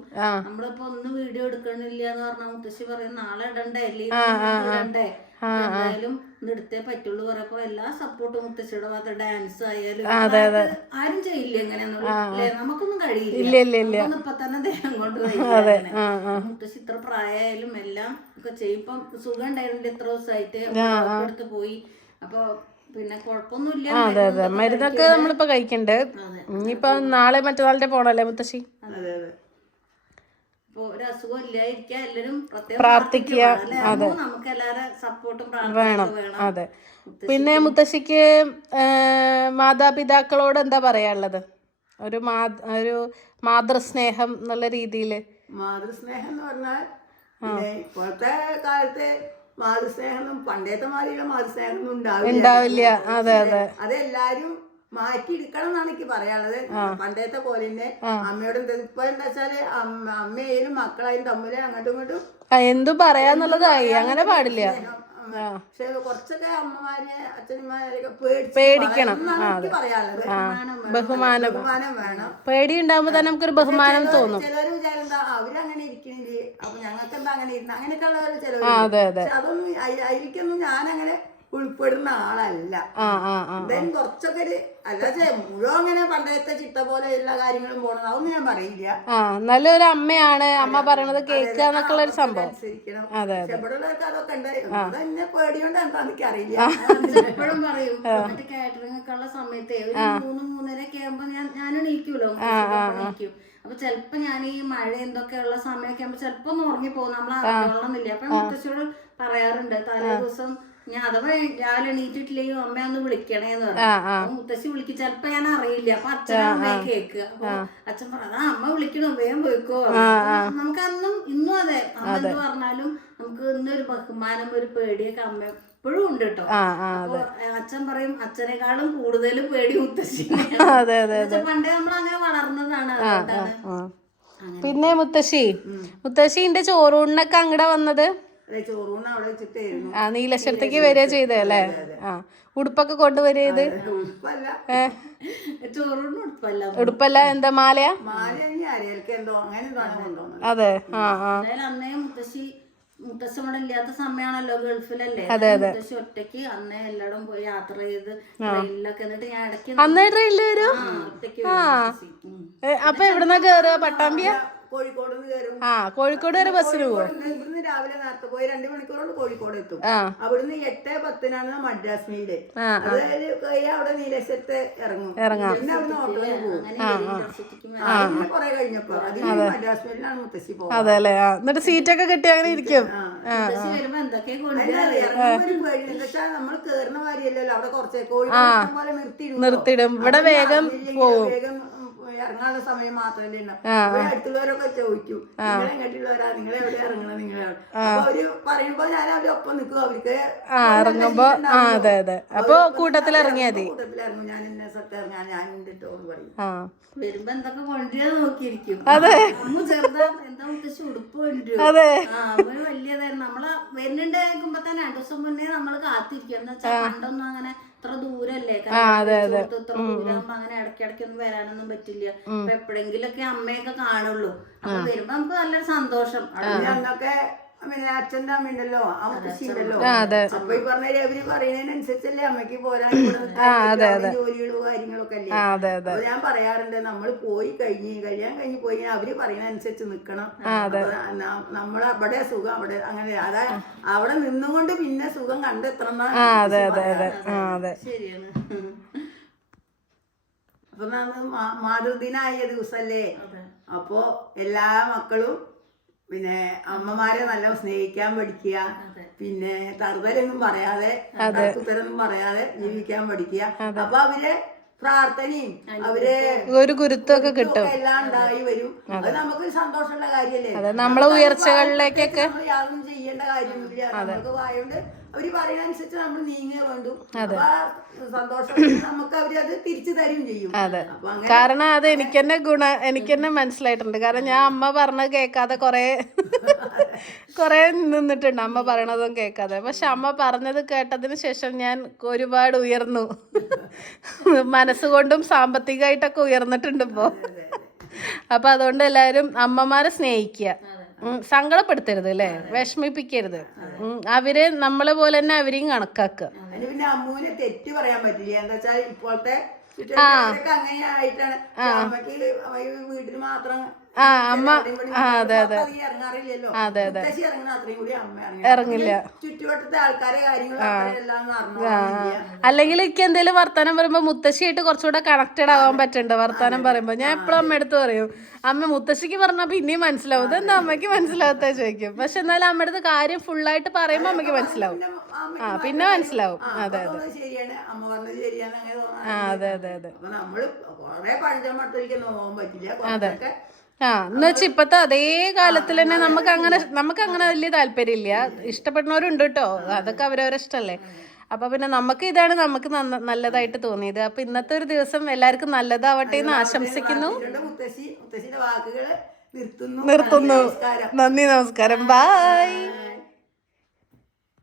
നമ്മളിപ്പോ ഒന്നും വീഡിയോ എടുക്കണില്ല എന്ന് പറഞ്ഞാൽ മുത്തശ്ശി പറയും നാളെ ഇടണ്ടേ ഇടണ്ടേ എന്തായാലും എടുത്തേ പറ്റുള്ളൂ പറയപ്പോ എല്ലാ സപ്പോർട്ടും മുത്തശ്ശിയുടെ ഭാഗത്ത് ഡാൻസ് ആയാലും ആരും ചെയ്യില്ല എങ്ങനെയാന്നുള്ളൂ. നമുക്കൊന്നും കഴിയില്ല. ഇപ്പൊ തന്നെ ദേഹം കൊണ്ട് മുത്തശ്ശി ഇത്ര പ്രായമായാലും എല്ലാം ഒക്കെ ചെയ്യും. ഇപ്പം സുഖം ഉണ്ടായിരുന്നില്ല ഇത്ര ദിവസമായിട്ട് എടുത്ത് പോയി. അപ്പൊ പിന്നെ കുഴപ്പമൊന്നുമില്ല. അതെ അതെ. മരുന്നൊക്കെ നമ്മളിപ്പോ കഴിക്കണ്ട്. ഇനിയിപ്പൊ നാളെ മറ്റന്നാളിന്റെ പോണല്ലേ മുത്തശ്ശി? ഒരു അസുഖം ഇല്ലാതിരിക്കാൻ എല്ലാരും പ്രാർത്ഥിക്കുക. നമുക്ക് എല്ലാവരും സപ്പോർട്ടും വേണം. അതെ. പിന്നെ മുത്തശ്ശിക്ക് മാതാപിതാക്കളോട് എന്താ പറയാനുള്ളത്? ഒരു മാതൃസ്നേഹം എന്നുള്ള രീതിയില്. മാതൃസ്നേഹം എന്ന് പറഞ്ഞാൽ ഇപ്പോഴത്തെ കാലത്ത് മാതൃസ്നേഹം പണ്ടത്തെ മാതിരിയുള്ള മാതൃസ്നേഹം ഉണ്ടാവില്ല. അതെ അതെ. അതെല്ലാരും മാറ്റിയെടുക്കണം എന്നാണ് എനിക്ക് പറയാനുള്ളത്. പണ്ടത്തെ പോലെ തന്നെ അമ്മയോട് ഇപ്പൊ എന്താ വെച്ചാല് അമ്മയായാലും മക്കളായാലും തമ്മില് അങ്ങോട്ടും ഇങ്ങോട്ടും എന്തും പറയാന്നുള്ളതായി. അങ്ങനെ പാടില്ല. പക്ഷെ കുറച്ചൊക്കെ അമ്മമാരെ അച്ഛന്മാരെയൊക്കെ പേടിക്കണം. പറയാനുള്ളത് ബഹുമാനം വേണം. പേടി ഉണ്ടാകുമ്പോ തന്നെ നമുക്കൊരു ബഹുമാനം തോന്നും. ചിലര് വിചാരം എന്താ അവരങ്ങനെ ഇരിക്കണില്ലേ അപ്പൊ ഞങ്ങൾക്ക് എന്താ അങ്ങനെ ഇരുന്ന അങ്ങനെയൊക്കെ ഉള്ളവര് ചിലവര്. അതൊന്നും അതിലേക്കൊന്നും ഞാനങ്ങനെ ഉൾപ്പെടുന്ന ആളല്ല. എന്തായാലും കുറച്ചൊക്കെ ഒരു അല്ലാതെ മുഴുവൻ അങ്ങനെ പണ്ടത്തെ ചിട്ട പോലെ എല്ലാ കാര്യങ്ങളും പോകണം അതൊന്നും ഞാൻ പറയില്ല. നല്ലൊരു അമ്മയാണ്. അമ്മ പറയണത് കേൾക്കുക എന്നൊക്കെ ഉള്ള ഒരു സംഭവം. ഇവിടെ ഉള്ളവർക്ക് അതൊക്കെ ഉണ്ട്. അതെന്നെ പേടിയോണ്ട് എന്താന്ന് എനിക്ക് അറിയില്ല. എപ്പോഴും പറയും മറ്റേ കാറ്ററിംഗ് ഒക്കെ ഉള്ള സമയത്ത് ഒരു 3-3:30 ഒക്കെ ആകുമ്പോ ഞാൻ എണീക്കൂലോ. എണീക്കും. അപ്പൊ ചെലപ്പോ ഞാൻ ഈ മഴ എന്തൊക്കെയുള്ള സമയമൊക്കെ ആകുമ്പോ ചെലപ്പോ ഒന്ന് ഉറങ്ങി പോകും. നമ്മൾ അറിഞ്ഞോളന്നില്ല. അപ്പൊ മുത്തശ്ശിയോട് പറയാറുണ്ട് തലേ ദിവസം ഞാൻ അഥവാ രാവിലെ എണീറ്റിട്ടില്ലെങ്കിൽ അമ്മ ഒന്ന് വിളിക്കണേന്ന് പറഞ്ഞു. മുത്തശ്ശി വിളിക്കും. ചിലപ്പോ ഞാൻ അറിയില്ല. അപ്പൊ അച്ഛനും അമ്മയെ കേൾക്കുക. അപ്പൊ അച്ഛൻ പറഞ്ഞു അമ്മ വിളിക്കണോ വേഗം പോയിക്കോ. നമുക്ക് അന്നും ഇന്നും അതെ അമ്മ എന്ത് പറഞ്ഞാലും നമുക്ക് ഇന്നൊരു ബഹുമാനം ഒരു പേടിയൊക്കെ അമ്മ എപ്പോഴും ഉണ്ട് കേട്ടോ. അപ്പൊ അച്ഛൻ പറയും അച്ഛനേക്കാളും കൂടുതൽ പേടി മുത്തശ്ശി. പണ്ടേ നമ്മൾ അങ്ങനെ വളർന്നതാണ്. പിന്നെ മുത്തശ്ശിന്റെ ചോറൂണിനൊക്കെ അങ്ങടെ വന്നത് നീലശ്വരത്തേക്ക് വരിക ചെയ്തല്ലേ? ഉടുപ്പൊക്കെ കൊണ്ടുവരിക ചെയ്ത്? ഉടുപ്പല്ല എന്താ മാലയാ? അതെ. അന്നേ മുത്തശ്ശി ഇവിടെ ഇല്ലാത്ത സമയമാണല്ലോ ഗൾഫിലല്ലേ. മുത്തശ്ശി ഒറ്റയ്ക്ക് അന്നേ എല്ലായിടും പോയി യാത്ര ചെയ്ത് ട്രെയിനിലൊക്കെ. എന്നിട്ട് ഞാൻ ഇടയ്ക്ക് അന്നേ ട്രെയിനിൽ വരും. അപ്പൊ എവിടുന്നാ കേറുക? പട്ടാമ്പിയ? കോഴിക്കോട് കയറും. കോഴിക്കോട് വരെ ബസ്സിന് പോകും. ഇവിടുന്ന് രാവിലെ നേരത്തെ പോയി 2 മണിക്കൂറോട് കോഴിക്കോട് എത്തും. അവിടുന്ന് 8:10 മദ്രാസ് മെയില്. അതായത് അവിടെ നീലേശ്വരത്ത് ഇറങ്ങും. പിന്നെ അവിടുന്ന് ഓട്ടോയിൽ പോകും. കൊറേ കഴിഞ്ഞപ്പോ അതിന് മദ്രാസ് മെയിലാണ് മുത്തശ്ശി പോകും. അതെ അല്ലേ? എന്നിട്ട് സീറ്റൊക്കെ കിട്ടി അങ്ങനെ ഇരിക്കും. നമ്മൾ കേറുന്ന കാര്യമല്ലല്ലോ. അവിടെ കുറച്ച് കോഴിക്കോട് പോലെ നിർത്തിയിടും. ഇവിടെ വേഗം പോവും. ഇറങ്ങാനുള്ള സമയം മാത്രമല്ലേ ഉണ്ടാവും. അടുത്തുള്ളവരൊക്കെ ചോദിക്കും നിങ്ങൾ എങ്ങോട്ടുള്ളവരാ, നിങ്ങൾ എവിടെ ഇറങ്ങണം, നിങ്ങളെ അപ്പൊ അവര് പറയുമ്പോ ഞാൻ അവരൊപ്പം നിൽക്കും. അവർക്ക് ഇറങ്ങുമ്പോ അതെ അതെ അപ്പൊ കൂട്ടത്തിൽ ഇറങ്ങിയാൽ മതി. കൂട്ടത്തിലിറങ്ങും. ഞാൻ ഇന്ന സ്ഥലത്ത് ഇറങ്ങാൻ ഞാൻ ഉണ്ടിട്ടോ എന്ന് പറയും. വരുമ്പോ എന്തൊക്കെ കൊണ്ടുവരാൻ നോക്കിയിരിക്കും. അമ്മ ചെറുതാ എന്താ മുത്തശ്ശി ഉടുപ്പ് കൊണ്ടുവരും. അവര് വലിയതായിരുന്നു. നമ്മള് വരുന്നുണ്ടായിരിക്കുമ്പോ തന്നെ 2 ദിവസം മുന്നേ നമ്മള് കാത്തിരിക്കും. എന്ന് വെച്ചാൽ പണ്ടൊന്നും അങ്ങനെ ഇത്ര ദൂരല്ലേ, ഇത്ര ദൂരം അങ്ങനെ ഇടയ്ക്കിടയ്ക്കൊന്നും വരാനൊന്നും പറ്റില്ല. അപ്പൊ എപ്പോഴെങ്കിലൊക്കെ അമ്മയൊക്കെ കാണുള്ളൂ. അപ്പൊ വരുമ്പോ നമുക്ക് നല്ലൊരു സന്തോഷം. അന്നൊക്കെ പിന്നെ അച്ഛൻ്റെ അമ്മ ഉണ്ടല്ലോ, ആ മുത്തശ്ശി ഉണ്ടല്ലോ. അപ്പൊ ഈ പറഞ്ഞ അവര് പറയുന്നതിനനുസരിച്ചല്ലേ അമ്മയ്ക്ക് പോരാൻ ജോലികളും കാര്യങ്ങളൊക്കെ അല്ലേ. അപ്പൊ ഞാൻ പറയാറുണ്ട്, നമ്മൾ പോയി കല്യാണം കഴിഞ്ഞ് പോയി അവര് പറയുന്നതനുസരിച്ച് നിക്കണം. നമ്മളെ അവിടെ സുഖം അവിടെ അങ്ങനെ അതായത് അവിടെ നിന്നുകൊണ്ട് പിന്നെ സുഖം കണ്ടെത്തണം. ശരിയാണ്. അപ്പൊ മാതൃദിനായ ദിവസല്ലേ, അപ്പൊ എല്ലാ മക്കളും പിന്നെ അമ്മമാരെ നല്ല സ്നേഹിക്കാൻ പഠിക്കുക. പിന്നെ തറുതലൊന്നും പറയാതെ ഉത്തരൊന്നും പറയാതെ ജീവിക്കാൻ പഠിക്കുക. അപ്പൊ അവരെ പ്രാർത്ഥനയും അവരെ ഒരു ഗുരുത്വമൊക്കെ കിട്ടും, എല്ലാം ഉണ്ടായി വരും. അത് നമുക്ക് സന്തോഷമുള്ള കാര്യല്ലേ. നമ്മളെ ഉയർച്ചകളിലേക്കൊക്കെ യാതൊന്നും ചെയ്യേണ്ട കാര്യമൊന്നുമില്ല. നമുക്ക് വായോണ്ട് അവര് പറയുന്നതനുസരിച്ച് നമ്മൾ നീങ്ങുക വേണ്ടു. സന്തോഷം നമുക്ക് അവരത് തിരിച്ചു തരും ചെയ്യും. കാരണം അത് എനിക്ക് തന്നെ മനസ്സിലായിട്ടുണ്ട്. കാരണം ഞാൻ അമ്മ പറഞ്ഞത് കേൾക്കാതെ കൊറേ നിന്നിട്ടുണ്ട്, അമ്മ പറയണതും കേൾക്കാതെ. പക്ഷെ അമ്മ പറഞ്ഞത് കേട്ടതിന് ശേഷം ഞാൻ ഒരുപാട് ഉയർന്നു. മനസ്സുകൊണ്ടും സാമ്പത്തികമായിട്ടൊക്കെ ഉയർന്നിട്ടുണ്ട് ഇപ്പോ. അപ്പൊ അതുകൊണ്ട് എല്ലാവരും അമ്മമാരെ സ്നേഹിക്കുക, സങ്കടപ്പെടുത്തരുത് അല്ലേ, വിഷമിപ്പിക്കരുത്. അവര് നമ്മളെ പോലെ തന്നെ അവരെയും കണക്കാക്കുക. പിന്നെ അമ്മൂനെ തെറ്റ് പറയാൻ പറ്റില്ല. എന്താ വെച്ചാൽ ഇപ്പോഴത്തെ അങ്ങനെ ആയിട്ടാണ് അമ്മക്ക് വീട്ടിൽ മാത്രം ഇറങ്ങില്ല. ചുറ്റുവട്ടത്തെ ആൾക്കാരെ കാര്യങ്ങളും അല്ലെങ്കിൽ എനിക്ക് എന്തെങ്കിലും വർത്താനം പറയുമ്പോ മുത്തശ്ശിയായിട്ട് കുറച്ചുകൂടെ കണക്റ്റഡ് ആവാൻ പറ്റുന്നുണ്ട്. വർത്താനം പറയുമ്പോ ഞാൻ എപ്പോഴും അമ്മയടുത്ത് പറയും, അമ്മ മുത്തശ്ശിക്ക് പറഞ്ഞാൽ പിന്നെയും മനസ്സിലാവും, ഇതെന്താ അമ്മയ്ക്ക് മനസ്സിലാവാത്ത ചോദിക്കും. പക്ഷെ എന്നാലും അമ്മയുടെ കാര്യം ഫുള്ളായിട്ട് പറയുമ്പോ അമ്മയ്ക്ക് മനസ്സിലാവും. പിന്നെ മനസ്സിലാവും. അതെ അതെ നമ്മള് കൊറേ പഴഞ്ചമട്ടിലേക്ക് നോക്കാൻ പറ്റില്ല. അതെ എന്ന് വെച്ചാൽ ഇപ്പത്തെ അതേ കാലത്തിൽ തന്നെ നമുക്ക് അങ്ങനെ വലിയ താല്പര്യമില്ല. ഇഷ്ടപ്പെടുന്നവരുണ്ട് കേട്ടോ, അതൊക്കെ അവരവരെ ഇഷ്ടമല്ലേ. അപ്പൊ പിന്നെ നമുക്ക് ഇതാണ് നമുക്ക് നല്ലതായിട്ട് തോന്നിയത്. അപ്പൊ ഇന്നത്തെ ഒരു ദിവസം എല്ലാവർക്കും നല്ലതാവട്ടെ എന്ന് ആശംസിക്കുന്നു. നിർത്തുന്നു. നന്ദി, നമസ്കാരം, ബൈ.